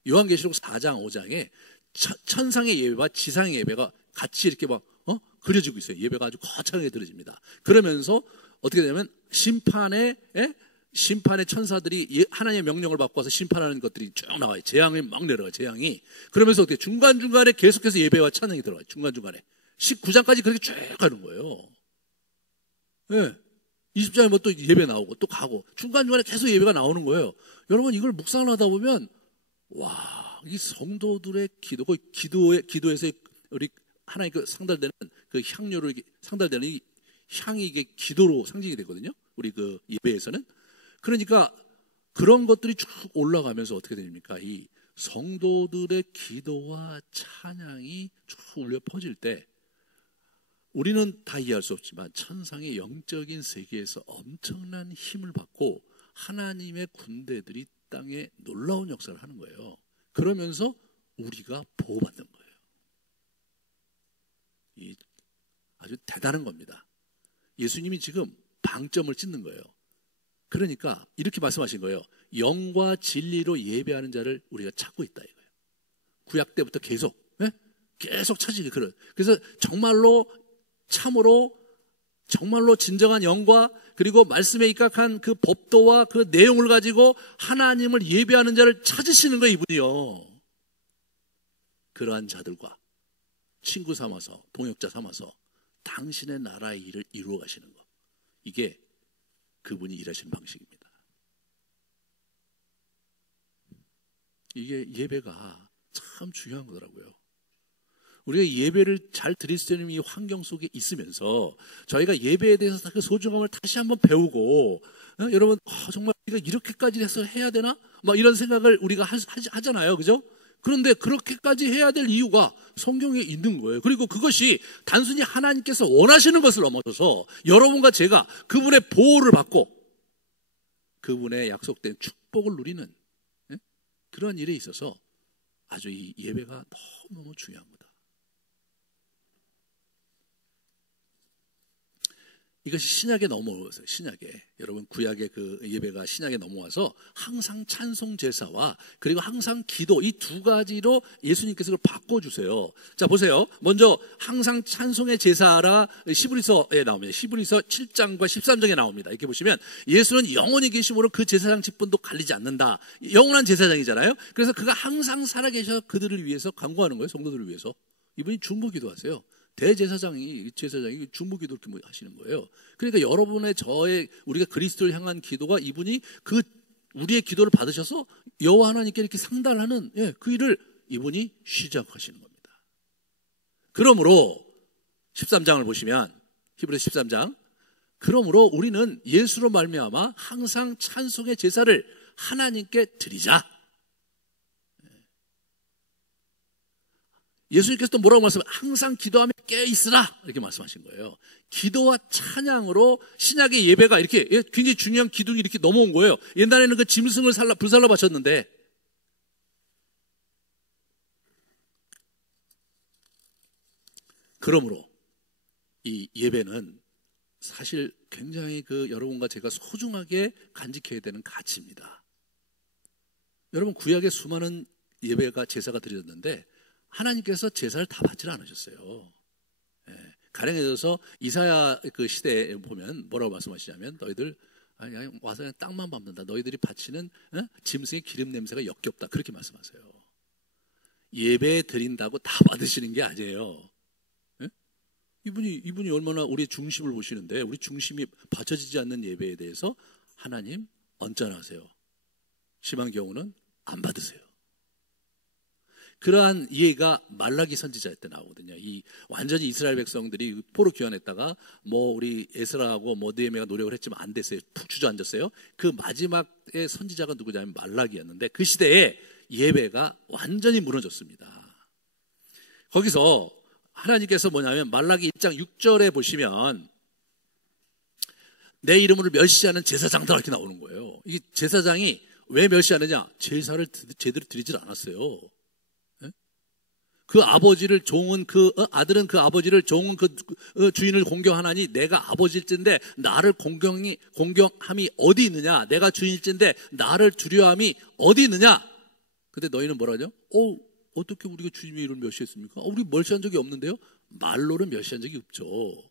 요한계시록 4장 5장에 천상의 예배와 지상의 예배가 같이 이렇게 막 그려지고 있어요. 예배가 아주 거창하게 드려집니다. 그러면서 어떻게 되냐면 심판의 천사들이 하나님의 명령을 받고 와서 심판하는 것들이 쭉 나와요. 재앙이 막 내려가요. 재앙이. 그러면서 어떻게 중간중간에 계속해서 예배와 찬양이 들어가요. 중간중간에 19장까지 그렇게 쭉 가는 거예요. 20장에 뭐 또 예배 나오고 또 가고 중간중간에 계속 예배가 나오는 거예요. 여러분 이걸 묵상을 하다 보면 와, 이 성도들의 기도에서 우리 하나님 그 상달되는 그 향료로 상달되는 이 향이 이게 기도로 상징이 되거든요. 우리 그 예배에서는. 그러니까 그런 것들이 쭉 올라가면서 어떻게 됩니까? 이 성도들의 기도와 찬양이 쭉 울려 퍼질 때 우리는 다 이해할 수 없지만 천상의 영적인 세계에서 엄청난 힘을 받고 하나님의 군대들이 땅에 놀라운 역사를 하는 거예요. 그러면서 우리가 보호받는 거예요. 이 아주 대단한 겁니다. 예수님이 지금 방점을 찍는 거예요. 그러니까 이렇게 말씀하신 거예요. 영과 진리로 예배하는 자를 우리가 찾고 있다 이거예요. 구약 때부터 계속 찾으게 그런. 그래서 정말로 진정한 영과 그리고 말씀에 입각한 그 법도와 그 내용을 가지고 하나님을 예배하는 자를 찾으시는 거예요, 이분이요. 그러한 자들과 친구 삼아서 동역자 삼아서 당신의 나라의 일을 이루어 가시는 것. 이게 그분이 일하시는 방식입니다. 이게 예배가 참 중요한 거더라고요. 우리가 예배를 잘 드릴 수 있는 이 환경 속에 있으면서 저희가 예배에 대해서 그 소중함을 다시 한번 배우고 여러분 정말 우리가 이렇게까지 해서 해야 되나? 막 이런 생각을 우리가 하잖아요. 그죠? 그런데 그렇게까지 해야 될 이유가 성경에 있는 거예요. 그리고 그것이 단순히 하나님께서 원하시는 것을 넘어서서 여러분과 제가 그분의 보호를 받고 그분의 약속된 축복을 누리는 그런 일에 있어서 아주 이 예배가 너무너무 중요한 거다. 이것이 신약에 넘어왔어요. 신약에. 여러분 구약의 그 예배가 신약에 넘어와서 항상 찬송 제사와 그리고 항상 기도 이 두 가지로 예수님께서 그걸 바꿔주세요. 자 보세요. 먼저 항상 찬송의 제사라 히브리서에 나옵니다. 히브리서 7장과 13장에 나옵니다. 이렇게 보시면 예수는 영원히 계심으로 그 제사장 직분도 갈리지 않는다. 영원한 제사장이잖아요. 그래서 그가 항상 살아계셔서 그들을 위해서 간구하는 거예요. 성도들을 위해서. 이분이 중보기도하세요. 제사장이 중보기도를 하시는 거예요. 그러니까 여러분의 우리가 그리스도를 향한 기도가 이분이 우리의 기도를 받으셔서 여호와 하나님께 이렇게 상달하는 그 일을 이분이 시작하시는 겁니다. 그러므로 13장을 보시면 히브리서 13장 그러므로 우리는 예수로 말미암아 항상 찬송의 제사를 하나님께 드리자. 예수님께서 또 뭐라고 말씀하세요? 항상 기도하며 깨어있으라 이렇게 말씀하신 거예요. 기도와 찬양으로 신약의 예배가 이렇게 굉장히 중요한 기둥이 이렇게 넘어온 거예요. 옛날에는 그 짐승을 불살라 바쳤는데 그러므로 이 예배는 사실 굉장히 여러분과 제가 소중하게 간직해야 되는 가치입니다. 여러분 구약에 수많은 예배가 제사가 드려졌는데 하나님께서 제사를 다 받지는 않으셨어요. 가령에 들어서 이사야 그 시대에 보면 뭐라고 말씀하시냐면 너희들 그냥 와서 그냥 땅만 밟는다. 너희들이 바치는 짐승의 기름 냄새가 역겹다. 그렇게 말씀하세요. 예배 드린다고 다 받으시는 게 아니에요. 예? 이분이 얼마나 우리의 중심을 보시는데 우리 중심이 받쳐지지 않는 예배에 대해서 하나님 언짢아하세요. 심한 경우는 안 받으세요. 그러한 이해가 말라기 선지자 때 나오거든요. 이 완전히 이스라엘 백성들이 포로 귀환했다가 뭐 우리 에스라하고 뭐 느헤미야가 노력을 했지만 안 됐어요. 푹 주저앉았어요. 그 마지막의 선지자가 누구냐면 말라기였는데 그 시대에 예배가 완전히 무너졌습니다. 거기서 하나님께서 뭐냐면 말라기 1장 6절에 보시면 내 이름으로 멸시하는 제사장들 이렇게 나오는 거예요. 이 제사장이 왜 멸시하느냐? 제사를 제대로 드리질 않았어요. 그 아버지를 종은 아들은 그 아버지를 종은 그 주인을 공경하나니 내가 아버지일진데 나를 공경함이 어디 있느냐? 내가 주인일진데 나를 두려함이 어디 있느냐? 근데 너희는 뭐라죠? 어떻게 우리가 주님의 이름을 멸시했습니까? 우리 멸시한 적이 없는데요? 말로는 멸시한 적이 없죠.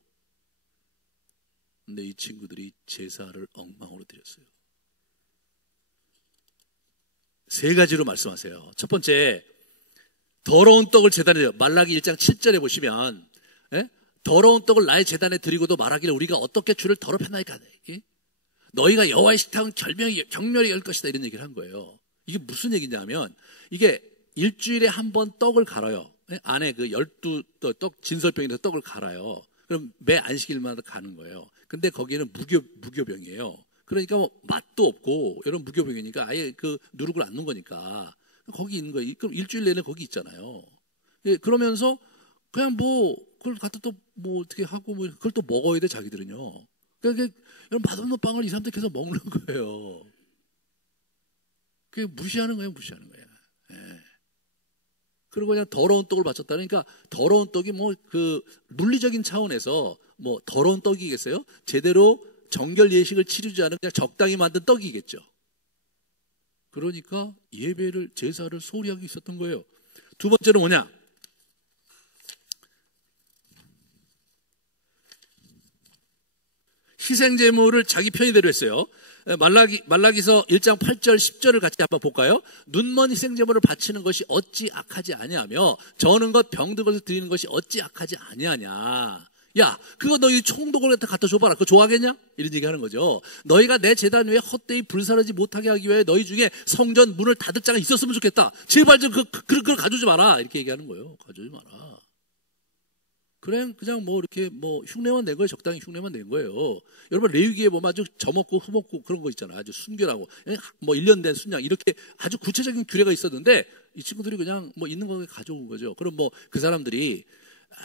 근데 이 친구들이 제사를 엉망으로 드렸어요. 세 가지로 말씀하세요. 첫 번째, 더러운 떡을 제단에 드려. 말라기 1장 7절에 보시면 더러운 떡을 나의 제단에 드리고도 말하기를 우리가 어떻게 주를 더럽혔나이까. 너희가 여호와의 식탁은 경멸히 열 것이다. 이런 얘기를 한 거예요. 이게 무슨 얘기냐면 이게 일주일에 한 번 떡을 갈아요. 안에 그 12떡 진설병에서 떡을 갈아요. 그럼 매 안식일마다 가는 거예요. 근데 거기에는 무교병이에요. 그러니까 뭐 맛도 없고 이런 무교병이니까 아예 그 누룩을 안 넣은 거니까 거기 있는 거예요. 그럼 일주일 내내 거기 있잖아요. 그러면서 그냥 뭐 그걸 갖다 또 뭐 어떻게 하고 뭐 그걸 또 먹어야 돼 자기들은요. 그러니까 이런 맛없는 빵을 이 사람들 계속 먹는 거예요. 그게 무시하는 거예요, 무시하는 거예요. 예. 그리고 그냥 더러운 떡을 바쳤다. 그러니까 더러운 떡이 뭐 그 물리적인 차원에서 뭐 더러운 떡이겠어요? 제대로 정결 예식을 치르지 않은 그냥 적당히 만든 떡이겠죠. 그러니까 예배를 제사를 소홀히 하고 있었던 거예요. 두 번째는 뭐냐? 희생제물을 자기 편의대로 했어요. 말라기서 1장 8절 10절을 같이 한번 볼까요? 눈먼 희생제물을 바치는 것이 어찌 악하지 아니하며 저는 것 병든 것을 드리는 것이 어찌 악하지 아니하냐. 야, 그거 너희 총독을 갖다 줘봐라. 그거 좋아하겠냐? 이런 얘기 하는 거죠. 너희가 내 제단 위에 헛되이 불사르지 못하게 하기 위해 너희 중에 성전 문을 닫을 자가 있었으면 좋겠다. 제발 좀 그걸 가져오지 마라. 이렇게 얘기하는 거예요. 가져오지 마라. 그냥 뭐 이렇게 뭐 흉내만 낸 거예요. 적당히 흉내만 낸 거예요. 여러분 레위기에 보면 아주 저먹고 흠없고 그런 거 있잖아요. 아주 순결하고 뭐 1년 된 순양 이렇게 아주 구체적인 규례가 있었는데 이 친구들이 그냥 뭐 있는 거 가져온 거죠. 그럼 뭐 그 사람들이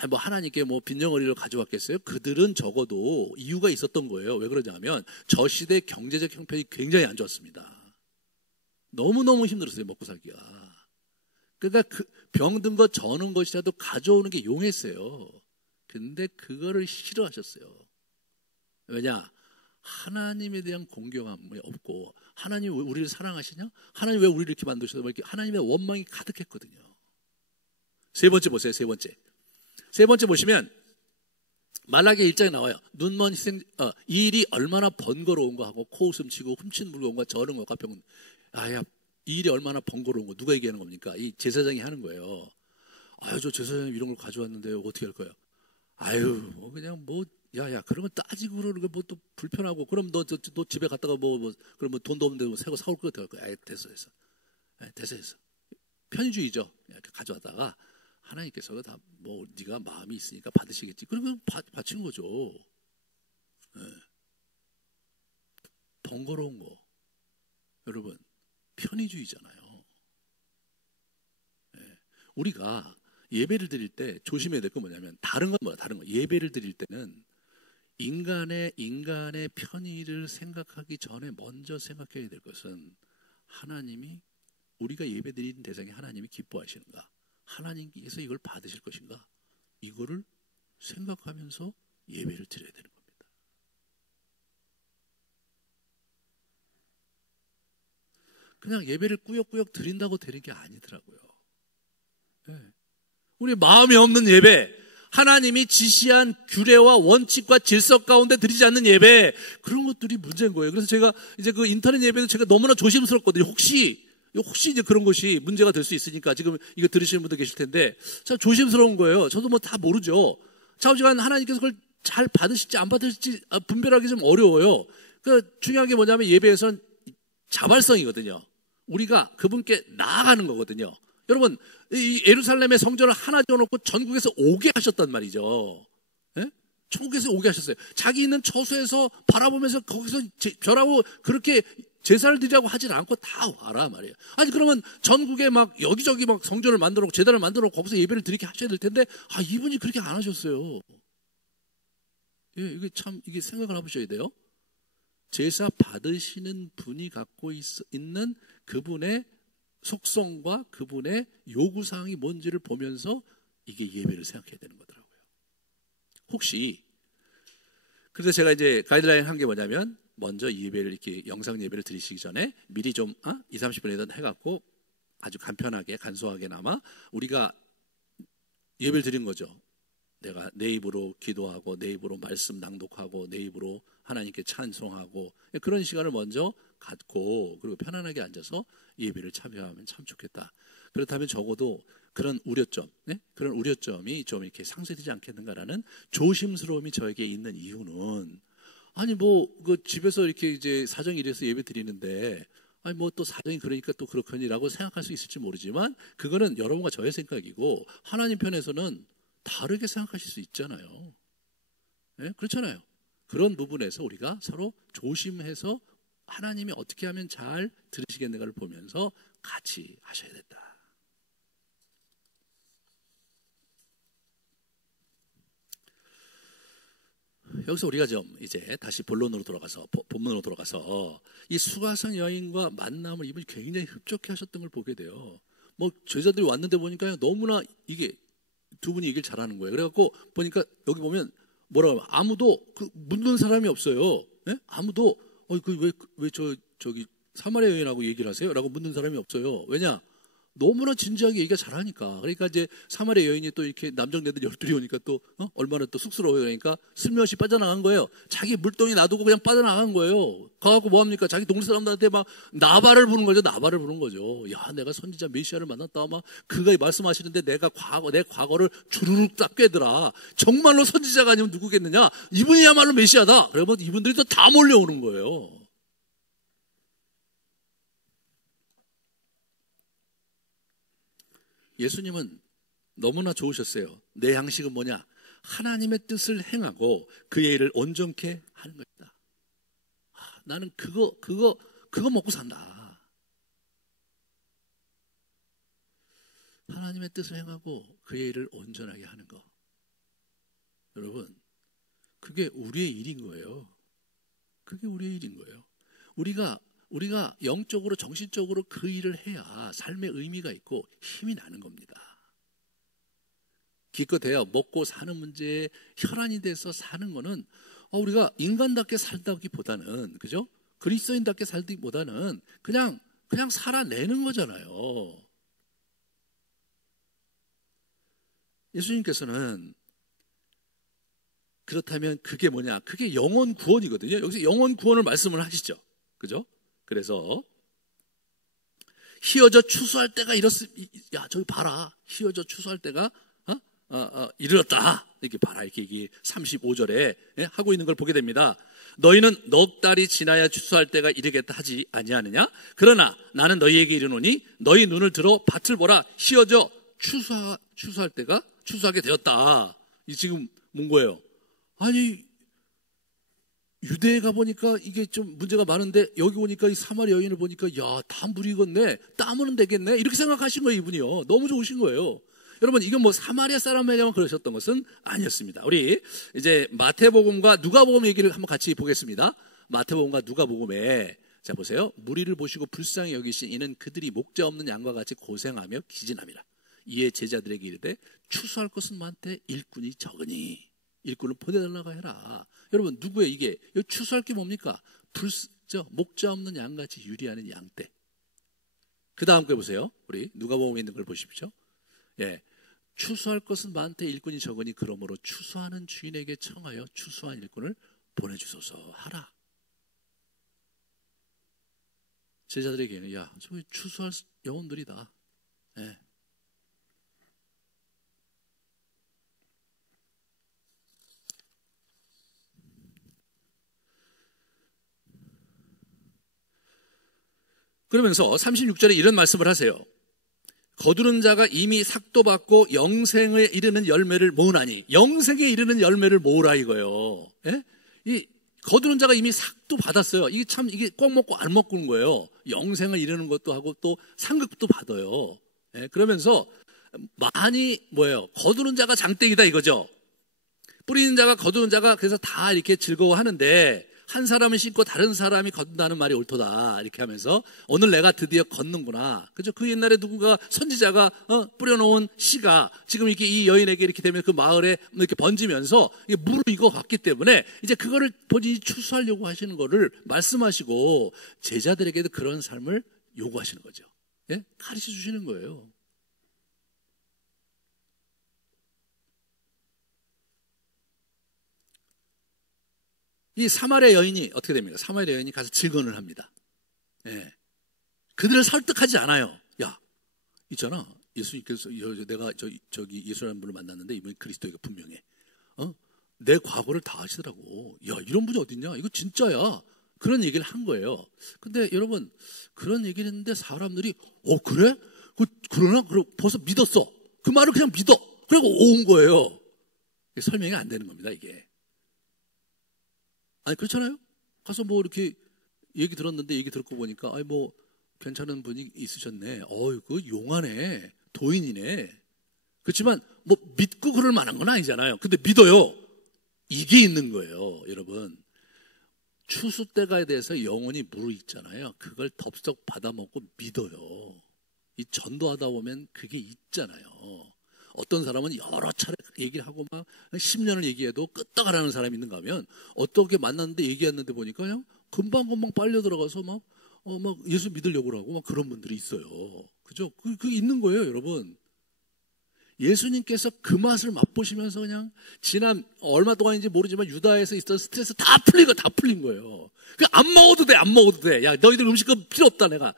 뭐 하나님께 뭐 빈정어리를 가져왔겠어요? 그들은 적어도 이유가 있었던 거예요. 왜 그러냐면 저 시대 경제적 형편이 굉장히 안 좋았습니다. 너무너무 힘들었어요. 먹고 살기가. 그러니까 그 병든 것 저는 것이라도 가져오는 게 용했어요. 근데 그거를 싫어하셨어요. 왜냐? 하나님에 대한 공경함이 없고 하나님 왜 우리를 사랑하시냐? 하나님 왜 우리를 이렇게 만드셨냐? 이렇게 하나님의 원망이 가득했거든요. 세 번째 보세요. 세 번째 보시면 말라기 1장에 나와요. 눈먼 희생 이 일이 얼마나 번거로운가 하고 코웃음 치고 훔친 물건과 저른 것과 병은 이 일이 얼마나 번거로운 거 누가 얘기하는 겁니까? 이 제사장이 하는 거예요. 저 제사장이 이런 걸 가져왔는데 어떻게 할 거예요? 그냥 뭐 야야 그런 거 따지고 그러는 거 뭐 또 불편하고 그럼 너 집에 갔다가 그러면 돈도 없는데 뭐 새거 사올 거 됐어. 편의주의죠. 이렇게 가져왔다가 하나님께서 다 뭐 네가 마음이 있으니까 받으시겠지. 그러면 바친 거죠. 번거로운 거 여러분 편의주의잖아요. 우리가 예배를 드릴 때 조심해야 될 건 뭐냐면 다른 건 뭐야? 다른 거 예배를 드릴 때는 인간의 편의를 생각하기 전에 먼저 생각해야 될 것은 하나님이 우리가 예배 드리는 대상이 하나님이 기뻐하시는가? 하나님께서 이걸 받으실 것인가? 이거를 생각하면서 예배를 드려야 되는 겁니다. 그냥 예배를 꾸역꾸역 드린다고 되는 게 아니더라고요. 우리 마음이 없는 예배, 하나님이 지시한 규례와 원칙과 질서 가운데 드리지 않는 예배, 그런 것들이 문제인 거예요. 그래서 제가 이제 그 인터넷 예배도 제가 너무나 조심스럽거든요. 혹시 이제 그런 것이 문제가 될 수 있으니까 지금 이거 들으시는 분도 계실 텐데, 참 조심스러운 거예요. 저도 뭐 다 모르죠. 좌우지간 하나님께서 그걸 잘 받으실지 안 받으실지 분별하기 좀 어려워요. 그 중요한 게 뭐냐면 예배에선 자발성이거든요. 우리가 그분께 나아가는 거거든요. 여러분, 이 예루살렘의 성전을 하나 지어놓고 전국에서 오게 하셨단 말이죠. 예? 전국에서 오게 하셨어요. 자기 있는 처소에서 바라보면서 거기서 절하고 그렇게 제사를 드리라고 하질 않고 다 와라 말이에요. 아니 그러면 전국에 막 여기저기 막 성전을 만들어 놓고 제단을 만들어 놓고 거기서 예배를 드리게 하셔야 될 텐데, 이분이 그렇게 안 하셨어요. 이게 생각을 해보셔야 돼요. 제사 받으시는 분이 갖고 있는 그분의 속성과 그분의 요구사항이 뭔지를 보면서 이게 예배를 생각해야 되는 거더라고요. 혹시 그래서 제가 이제 가이드라인 한 게 뭐냐면, 먼저 예배를 이렇게 영상 예배를 드리시기 전에 미리 좀 20-30분이든 해갖고 아주 간편하게 간소하게나마 우리가 예배를 드린 거죠. 내가 내 입으로 기도하고 내 입으로 말씀 낭독하고 내 입으로 하나님께 찬송하고 그런 시간을 먼저 갖고, 그리고 편안하게 앉아서 예배를 참여하면 참 좋겠다. 그렇다면 적어도 그런 우려점이 좀 이렇게 상쇄되지 않겠는가라는 조심스러움이 저에게 있는 이유는, 아니 그 집에서 이렇게 이제 사정이 이래서 예배 드리는데, 아니 또 사정이 그러니까 또 그렇거니라고 생각할 수 있을지 모르지만, 그거는 여러분과 저의 생각이고 하나님 편에서는 다르게 생각하실 수 있잖아요. 네? 그렇잖아요. 그런 부분에서 우리가 서로 조심해서 하나님이 어떻게 하면 잘 들으시겠는가를 보면서 같이 하셔야 된다. 여기서 우리가 좀 이제 다시 본론으로 돌아가서, 본문으로 돌아가서 이 수가성 여인과 만남을 이분이 굉장히 흡족해 하셨던 걸 보게 돼요. 제자들이 왔는데 보니까 너무나 이게 두 분이 얘기를 잘하는 거예요. 그래갖고 보니까 여기 보면 뭐라고 하면 아무도 묻는 사람이 없어요. 네? 아무도 왜 저기 사마리아 여인하고 얘기를 하세요? 라고 묻는 사람이 없어요. 왜냐? 너무나 진지하게 얘기가 잘하니까. 그러니까 이제 사마리아 여인이 또 이렇게 남정네들 12이 오니까 또 얼마나 또 쑥스러워요. 그러니까 슬며시 빠져나간 거예요. 자기 물동이 놔두고 그냥 빠져나간 거예요. 가갖고 뭐합니까? 자기 동네 사람들한테 막 나발을 부는 거죠. 나발을 부는 거죠. 야, 내가 선지자 메시아를 만났다. 막 그가 말씀하시는데 내 과거를 주르륵 딱 꿰더라. 정말로 선지자가 아니면 누구겠느냐? 이분이야말로 메시아다. 그러면 이분들이 또 다 몰려오는 거예요. 예수님은 너무나 좋으셨어요. 내 양식은 뭐냐? 하나님의 뜻을 행하고 그의 일을 온전케 하는 것이다. 나는 그거 먹고 산다. 하나님의 뜻을 행하고 그의 일을 온전하게 하는 거. 여러분, 그게 우리의 일인 거예요. 그게 우리의 일인 거예요. 우리가 영적으로 정신적으로 그 일을 해야 삶의 의미가 있고 힘이 나는 겁니다. 기껏해야 먹고 사는 문제에 혈안이 돼서 사는 거는 우리가 인간답게 살다기보다는, 그죠? 그리스도인답게 살기보다는 그냥 살아내는 거잖아요. 예수님께서는 그렇다면 그게 뭐냐? 그게 영혼 구원이거든요. 여기서 영혼 구원을 말씀을 하시죠. 그죠? 그래서 희어져 추수할 때가 야, 저기 봐라. 희어져 추수할 때가 이르렀다. 이렇게 봐라. 이렇게 35절에 하고 있는 걸 보게 됩니다. 너희는 넉 달이 지나야 추수할 때가 이르겠다 하지 아니하느냐? 그러나 나는 너희에게 이르노니 너희 눈을 들어 밭을 보라. 희어져 추수할 때가 추수하게 되었다. 이 지금 뭔 거예요? 아니, 유대에 가보니까 이게 좀 문제가 많은데 여기 오니까 이 사마리아 여인을 보니까 야, 다 물이 익었네. 따면 되겠네. 이렇게 생각하신 거예요, 이분이요. 너무 좋으신 거예요. 여러분, 이건 사마리아 사람에게만 그러셨던 것은 아니었습니다. 우리 이제 마태복음과 누가복음 얘기를 한번 같이 보겠습니다. 마태복음과 누가복음에 자 보세요. 무리를 보시고 불쌍히 여기신 이는 그들이 목자 없는 양과 같이 고생하며 기진함이라. 이에 제자들에게 이르되 추수할 것은 많되 일꾼이 적으니 일꾼을 보내달라고 해라. 여러분, 누구예요 이게? 추수할 게 뭡니까? 목자 없는 양같이 유리하는 양떼. 그 다음 거 보세요. 우리 누가복음에 있는 걸 보십시오. 예, 추수할 것은 많되 일꾼이 적으니 그러므로 추수하는 주인에게 청하여 추수한 일꾼을 보내주소서 하라. 제자들에게는 야, 저기 추수할 영혼들이다. 네. 그러면서 36절에 이런 말씀을 하세요. 거두는 자가 이미 삭도 받고 영생에 이르는 열매를 모으나니, 영생에 이르는 열매를 모으라 이거예요. 예? 이 거두는 자가 이미 삭도 받았어요. 이게 꼭 먹고 안 먹고는 거예요. 영생을 이르는 것도 하고 또 상급도 받아요. 예? 그러면서 많이 뭐예요? 거두는 자가 장땡이다 이거죠. 뿌리는 자가 거두는 자가 그래서 다 이렇게 즐거워하는데, 한 사람은 심고 다른 사람이 거둔다는 말이 옳도다 이렇게 하면서 오늘 내가 드디어 걷는구나. 그죠? 그 옛날에 누군가 선지자가 뿌려놓은 씨가 지금 이렇게 이 여인에게 이렇게 되면 그 마을에 이렇게 번지면서 무르익어 갔기 때문에 이제 그거를 본인이 추수하려고 하시는 거를 말씀하시고 제자들에게도 그런 삶을 요구하시는 거죠. 예? 가르쳐 주시는 거예요. 이 사마리아 여인이 어떻게 됩니까? 사마리아 여인이 가서 증언을 합니다. 예. 그들을 설득하지 않아요. 야, 있잖아. 예수님께서 내가 저기 예수라는 분을 만났는데 이분이 그리스도가 분명해. 내 과거를 다 아시더라고. 야, 이런 분이 어딨냐? 이거 진짜야. 그런 얘기를 한 거예요. 근데 여러분, 그런 얘기를 했는데 사람들이 그래? 그러나? 그럼 벌써 믿었어. 그 말을 그냥 믿어. 그리고 온 거예요. 설명이 안 되는 겁니다, 이게. 아니, 그렇잖아요? 가서 뭐 이렇게 얘기 들었는데 얘기 듣고 보니까, 아니, 뭐, 괜찮은 분이 있으셨네. 그 용하네. 도인이네. 그렇지만, 뭐, 믿고 그럴 만한 건 아니잖아요. 근데 믿어요. 이게 있는 거예요, 여러분. 추수 때가에 대해서 영혼이 무르익잖아요. 그걸 덥석 받아먹고 믿어요. 이 전도하다 보면 그게 있잖아요. 어떤 사람은 여러 차례 얘기를 하고 막 10년을 얘기해도 끄떡하라는 사람이 있는가 하면, 어떻게 만났는데 얘기했는데 보니까 그냥 금방금방 빨려 들어가서 막 예수 믿으려고 하고 막 그런 분들이 있어요. 그죠? 그게 있는 거예요, 여러분. 예수님께서 그 맛을 맛보시면서 그냥 지난 얼마 동안인지 모르지만 유다에서 있던 스트레스 다 풀린 거예요. 안 먹어도 돼, 안 먹어도 돼. 야, 너희들 음식 필요 없다, 내가.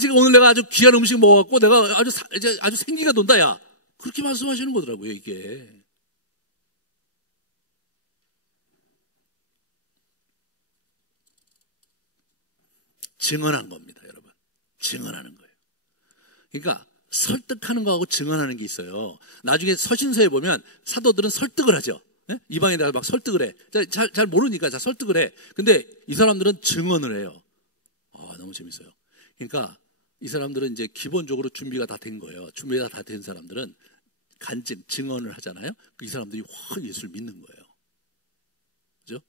지금 오늘 내가 아주 귀한 음식 먹어갖고 내가 아주 생기가 돈다, 야. 그렇게 말씀하시는 거더라고요, 이게. 증언한 겁니다, 여러분. 증언하는 거예요. 그러니까 설득하는 거하고 증언하는 게 있어요. 나중에 서신서에 보면 사도들은 설득을 하죠. 네? 이방인들 막 설득을 해. 잘 모르니까 잘 설득을 해. 근데 이 사람들은 증언을 해요. 너무 재밌어요. 그러니까 이 사람들은 이제 기본적으로 준비가 다 된 거예요. 준비가 다 된 사람들은 증언을 하잖아요. 이 사람들이 확 예수를 믿는 거예요. 그죠?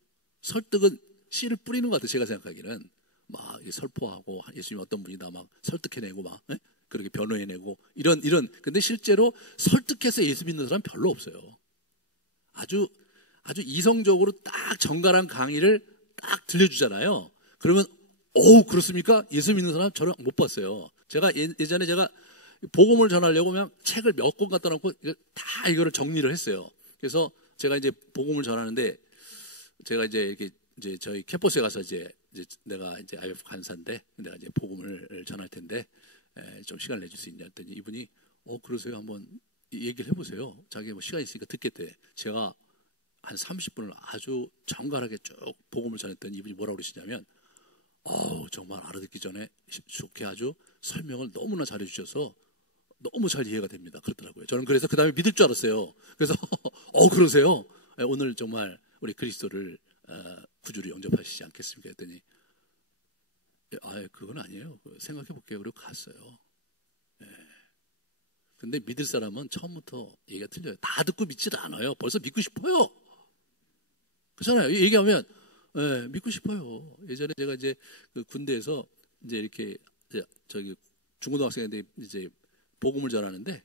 설득은 씨를 뿌리는 것 같아요. 제가 생각하기는. 막 설포하고 예수님 어떤 분이다 막 설득해내고 막 그렇게 변호해내고 이런. 근데 실제로 설득해서 예수 믿는 사람 별로 없어요. 아주 이성적으로 딱 정갈한 강의를 딱 들려주잖아요. 그러면 그렇습니까? 예수 믿는 사람 저는 못 봤어요. 제가 예전에 제가 복음을 전하려고 그냥 책을 몇 권 갖다 놓고 다 이거를 정리를 했어요. 그래서 제가 이제 복음을 전하는데, 제가 이제 이렇게 이제 저희 캠퍼스에 가서 이제 내가 이제 IF 간사인데 내가 이제 복음을 전할 텐데 좀 시간을 내줄 수 있냐 했더니 이분이 그러세요, 한번 얘기를 해보세요. 자기 뭐 시간 있으니까 듣겠대. 제가 한 30분을 아주 정갈하게 쭉 복음을 전했더니 이분이 뭐라고 그러시냐면, 정말 알아듣기 전에 좋게 아주 설명을 너무나 잘해주셔서 너무 잘 이해가 됩니다. 그렇더라고요. 저는 그래서 그 다음에 믿을 줄 알았어요. 그래서 그러세요? 오늘 정말 우리 그리스도를 구주로 영접하시지 않겠습니까? 했더니 그건 아니에요. 생각해 볼게요. 그리고 갔어요. 근데 믿을 사람은 처음부터 얘기가 틀려요. 다 듣고 믿지도 않아요. 벌써 믿고 싶어요. 그렇잖아요. 얘기하면 믿고 싶어요. 예전에 제가 이제 그 군대에서 이제 이렇게 저기 중고등학생인데 이제 복음을 전하는데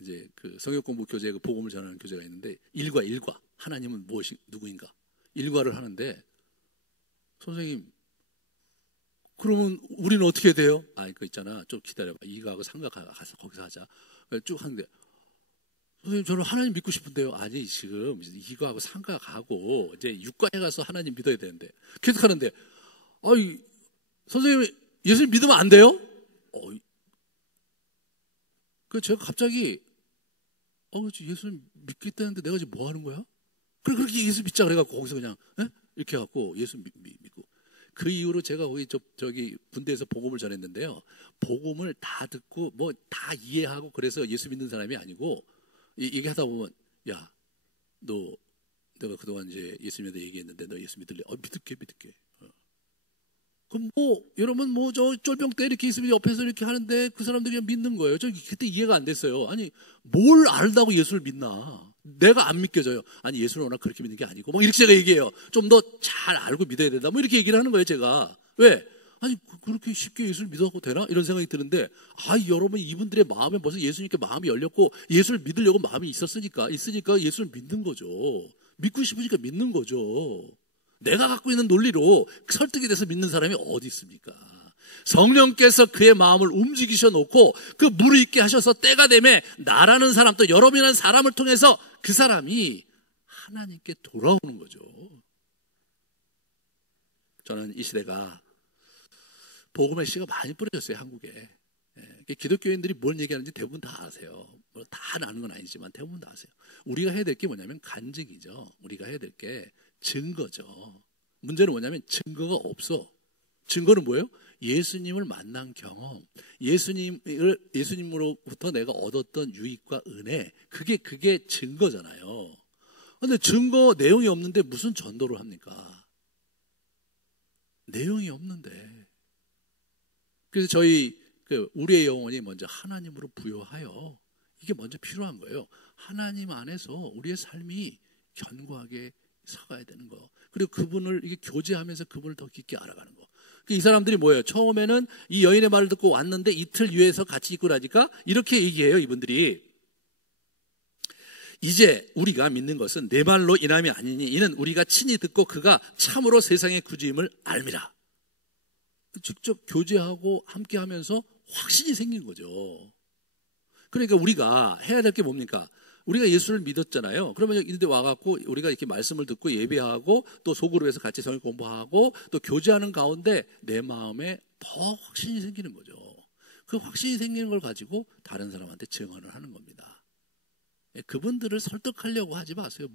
이제 그 성역 공부 교재 그 복음을 전하는 교재가 있는데 일과 하나님은 누구인가 일과를 하는데, 선생님 그러면 우리는 어떻게 돼요? 그거 있잖아. 좀 기다려봐. 이거하고 삼각 가서 거기서 하자. 쭉 하는데 선생님 저는 하나님 믿고 싶은데요. 아니 지금 이거하고 상가가고 이제 육과에 가서 하나님 믿어야 되는데 계속 하는데 아이 선생님 예수님 믿으면 안 돼요? 그 제가 갑자기 예수님 믿겠다는데 내가 지금 뭐 하는 거야? 그렇게 예수 믿자 그래갖고 거기서 그냥 이렇게 해갖고 예수 믿고 그 이후로 제가 거기 저기 군대에서 복음을 전했는데요. 복음을 다 듣고 뭐 다 이해하고 그래서 예수 믿는 사람이 아니고 얘기하다 보면 야, 너 내가 그동안 이제 예수 믿는다 얘기했는데 너 예수 믿을래? 믿을게. 그럼 여러분 저 쫄병 때 이렇게 있으면 옆에서 이렇게 하는데 그 사람들이 믿는 거예요. 저 그때 이해가 안 됐어요. 아니 뭘 알다고 예수를 믿나? 내가 안 믿겨져요. 아니 예수는 워낙 그렇게 믿는 게 아니고 막 이렇게 제가 얘기해요. 좀 더 잘 알고 믿어야 된다. 뭐 이렇게 얘기를 하는 거예요. 제가 왜? 아니 그렇게 쉽게 예수를 믿어도 되나? 이런 생각이 드는데 여러분 이분들의 마음에 벌써 예수님께 마음이 열렸고 예수를 믿으려고 마음이 있으니까 예수를 믿는 거죠. 믿고 싶으니까 믿는 거죠. 내가 갖고 있는 논리로 설득이 돼서 믿는 사람이 어디 있습니까? 성령께서 그의 마음을 움직이셔 놓고 그 무르익게 하셔서 때가 되면 나라는 사람 또 여러분이라는 사람을 통해서 그 사람이 하나님께 돌아오는 거죠. 저는 이 시대가 복음의 씨가 많이 뿌려졌어요. 한국에. 기독교인들이 뭘 얘기하는지 대부분 다 아세요. 다 아는 건 아니지만 대부분 다 아세요. 우리가 해야 될 게 뭐냐면 간증이죠. 우리가 해야 될 게 증거죠. 문제는 뭐냐면 증거가 없어. 증거는 뭐예요? 예수님을 만난 경험, 예수님으로부터 내가 얻었던 유익과 은혜, 그게 증거잖아요. 그런데 증거 내용이 없는데 무슨 전도를 합니까? 내용이 없는데. 그래서 우리의 영혼이 먼저 하나님으로 부여하여 이게 먼저 필요한 거예요. 하나님 안에서 우리의 삶이 견고하게 서가야 되는 거. 그리고 그분을 이게 교제하면서 그분을 더 깊게 알아가는 거. 이 사람들이 뭐예요? 처음에는 이 여인의 말을 듣고 왔는데 이틀 위에서 같이 있고 나니까 이렇게 얘기해요. 이분들이 이제 우리가 믿는 것은 내 말로 인함이 아니니 이는 우리가 친히 듣고 그가 참으로 세상의 구주임을 알미라. 직접 교제하고 함께하면서 확신이 생긴 거죠. 그러니까 우리가 해야 될 게 뭡니까? 우리가 예수를 믿었잖아요. 그러면 이런데 와갖고 우리가 이렇게 말씀을 듣고 예배하고 또 소그룹에서 같이 성경 공부하고 또 교제하는 가운데 내 마음에 더 확신이 생기는 거죠. 그 확신이 생기는 걸 가지고 다른 사람한테 증언을 하는 겁니다. 그분들을 설득하려고 하지 마세요.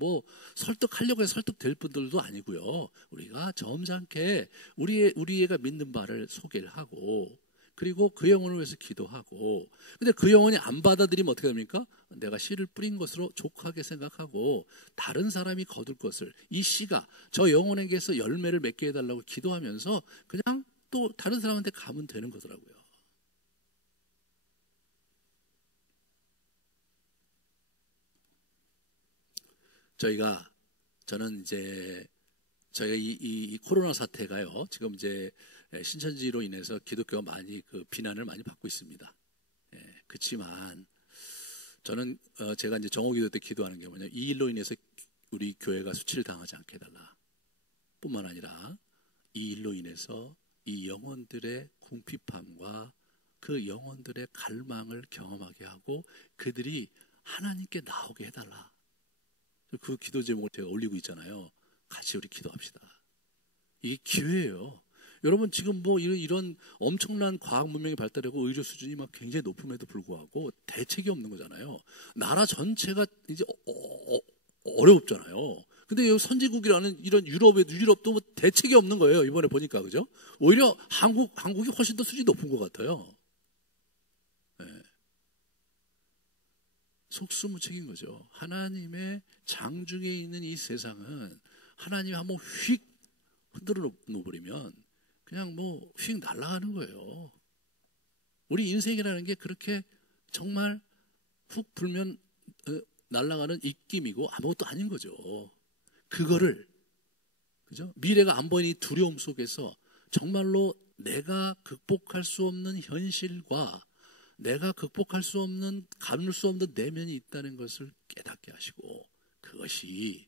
설득하려고 해서 설득될 분들도 아니고요. 우리가 점잖게 우리가 믿는 바를 소개를 하고 그리고 그 영혼을 위해서 기도하고 근데 그 영혼이 안 받아들이면 어떻게 됩니까? 내가 씨를 뿌린 것으로 족하게 생각하고 다른 사람이 거둘 것을 이 씨가 저 영혼에게서 열매를 맺게 해달라고 기도하면서 그냥 또 다른 사람한테 가면 되는 거더라고요. 저는 이제 저희가 이 코로나 사태가요 지금 이제 신천지로 인해서 기독교가 많이 비난을 많이 받고 있습니다. 그렇지만 저는 제가 이제 정오기도 때 기도하는 게 뭐냐면 이 일로 인해서 우리 교회가 수치를 당하지 않게 해달라. 뿐만 아니라 이 일로 인해서 이 영혼들의 궁핍함과 그 영혼들의 갈망을 경험하게 하고 그들이 하나님께 나오게 해달라. 그 기도 제목을 제가 올리고 있잖아요. 같이 우리 기도합시다. 이게 기회예요. 여러분 지금 이런 엄청난 과학 문명이 발달하고 의료 수준이 막 굉장히 높음에도 불구하고 대책이 없는 거잖아요. 나라 전체가 이제 어렵잖아요. 근데 여기 선진국이라는 이런 유럽도 뭐 대책이 없는 거예요. 이번에 보니까 그죠? 오히려 한국이 훨씬 더 수준이 높은 것 같아요. 네. 속수무책인 거죠. 하나님의 장중에 있는 이 세상은 하나님이 한번 휙 흔들어 놓아버리면 그냥 휙 날아가는 거예요. 우리 인생이라는 게 그렇게 정말 훅 불면 날아가는 입김이고 아무것도 아닌 거죠. 그거를 그죠? 미래가 안 보이는 이 두려움 속에서 정말로 내가 극복할 수 없는 현실과 내가 극복할 수 없는 감출 수 없는 내면이 있다는 것을 깨닫게 하시고 그것이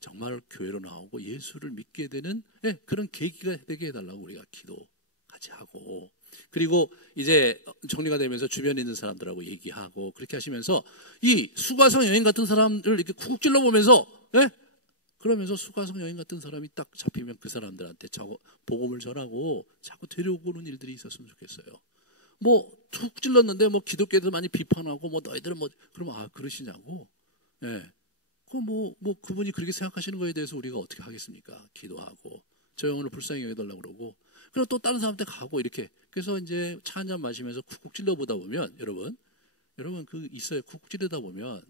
정말 교회로 나오고 예수를 믿게 되는 그런 계기가 되게 해달라고 우리가 기도하죠. 같이 하고, 그리고 이제 정리가 되면서 주변에 있는 사람들하고 얘기하고 그렇게 하시면서 이 수가성 여인 같은 사람을 이렇게 쿡 찔러 보면서, 예? 그러면서 수가성 여인 같은 사람이 딱 잡히면 그 사람들한테 자꾸 복음을 전하고 자꾸 데려오는 일들이 있었으면 좋겠어요. 뭐 툭 찔렀는데 뭐 기독교도 많이 비판하고 뭐 너희들은 뭐 그러면 그러시냐고. 예. 뭐 그분이 그렇게 생각하시는 거에 대해서 우리가 어떻게 하겠습니까? 기도하고 저 영혼을 불쌍히 여겨달라고 그러고, 그리고 또 다른 사람한테 가고 이렇게. 그래서 이제 차 한잔 마시면서 쿡쿡 찔러보다 보면 여러분 그 있어요. 쿡쿡 찌르다 보면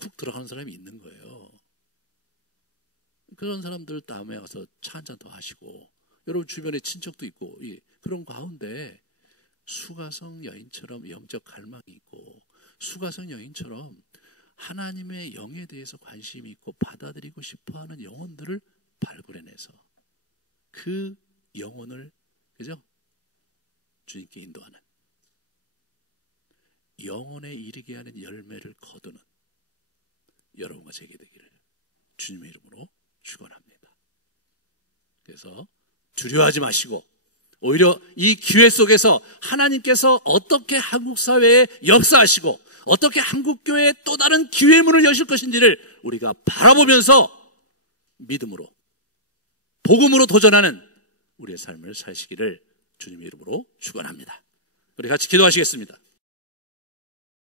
쿡 들어가는 사람이 있는 거예요. 그런 사람들 다음에 와서 차 한잔 더 하시고, 여러분 주변에 친척도 있고, 그런 가운데 수가성 여인처럼 영적 갈망이 있고, 수가성 여인처럼 하나님의 영에 대해서 관심이 있고 받아들이고 싶어하는 영혼들을 발굴해내서 그 영혼을, 그죠? 주님께 인도하는, 영혼에 이르게 하는 열매를 거두는 여러분과 제게 되기를 주님의 이름으로 축원합니다. 그래서 두려워하지 마시고 오히려 이 기회 속에서 하나님께서 어떻게 한국 사회에 역사하시고 어떻게 한국교회에 또 다른 기회의 문을 여실 것인지를 우리가 바라보면서 믿음으로, 복음으로 도전하는 우리의 삶을 사시기를 주님의 이름으로 축원합니다. 우리 같이 기도하시겠습니다.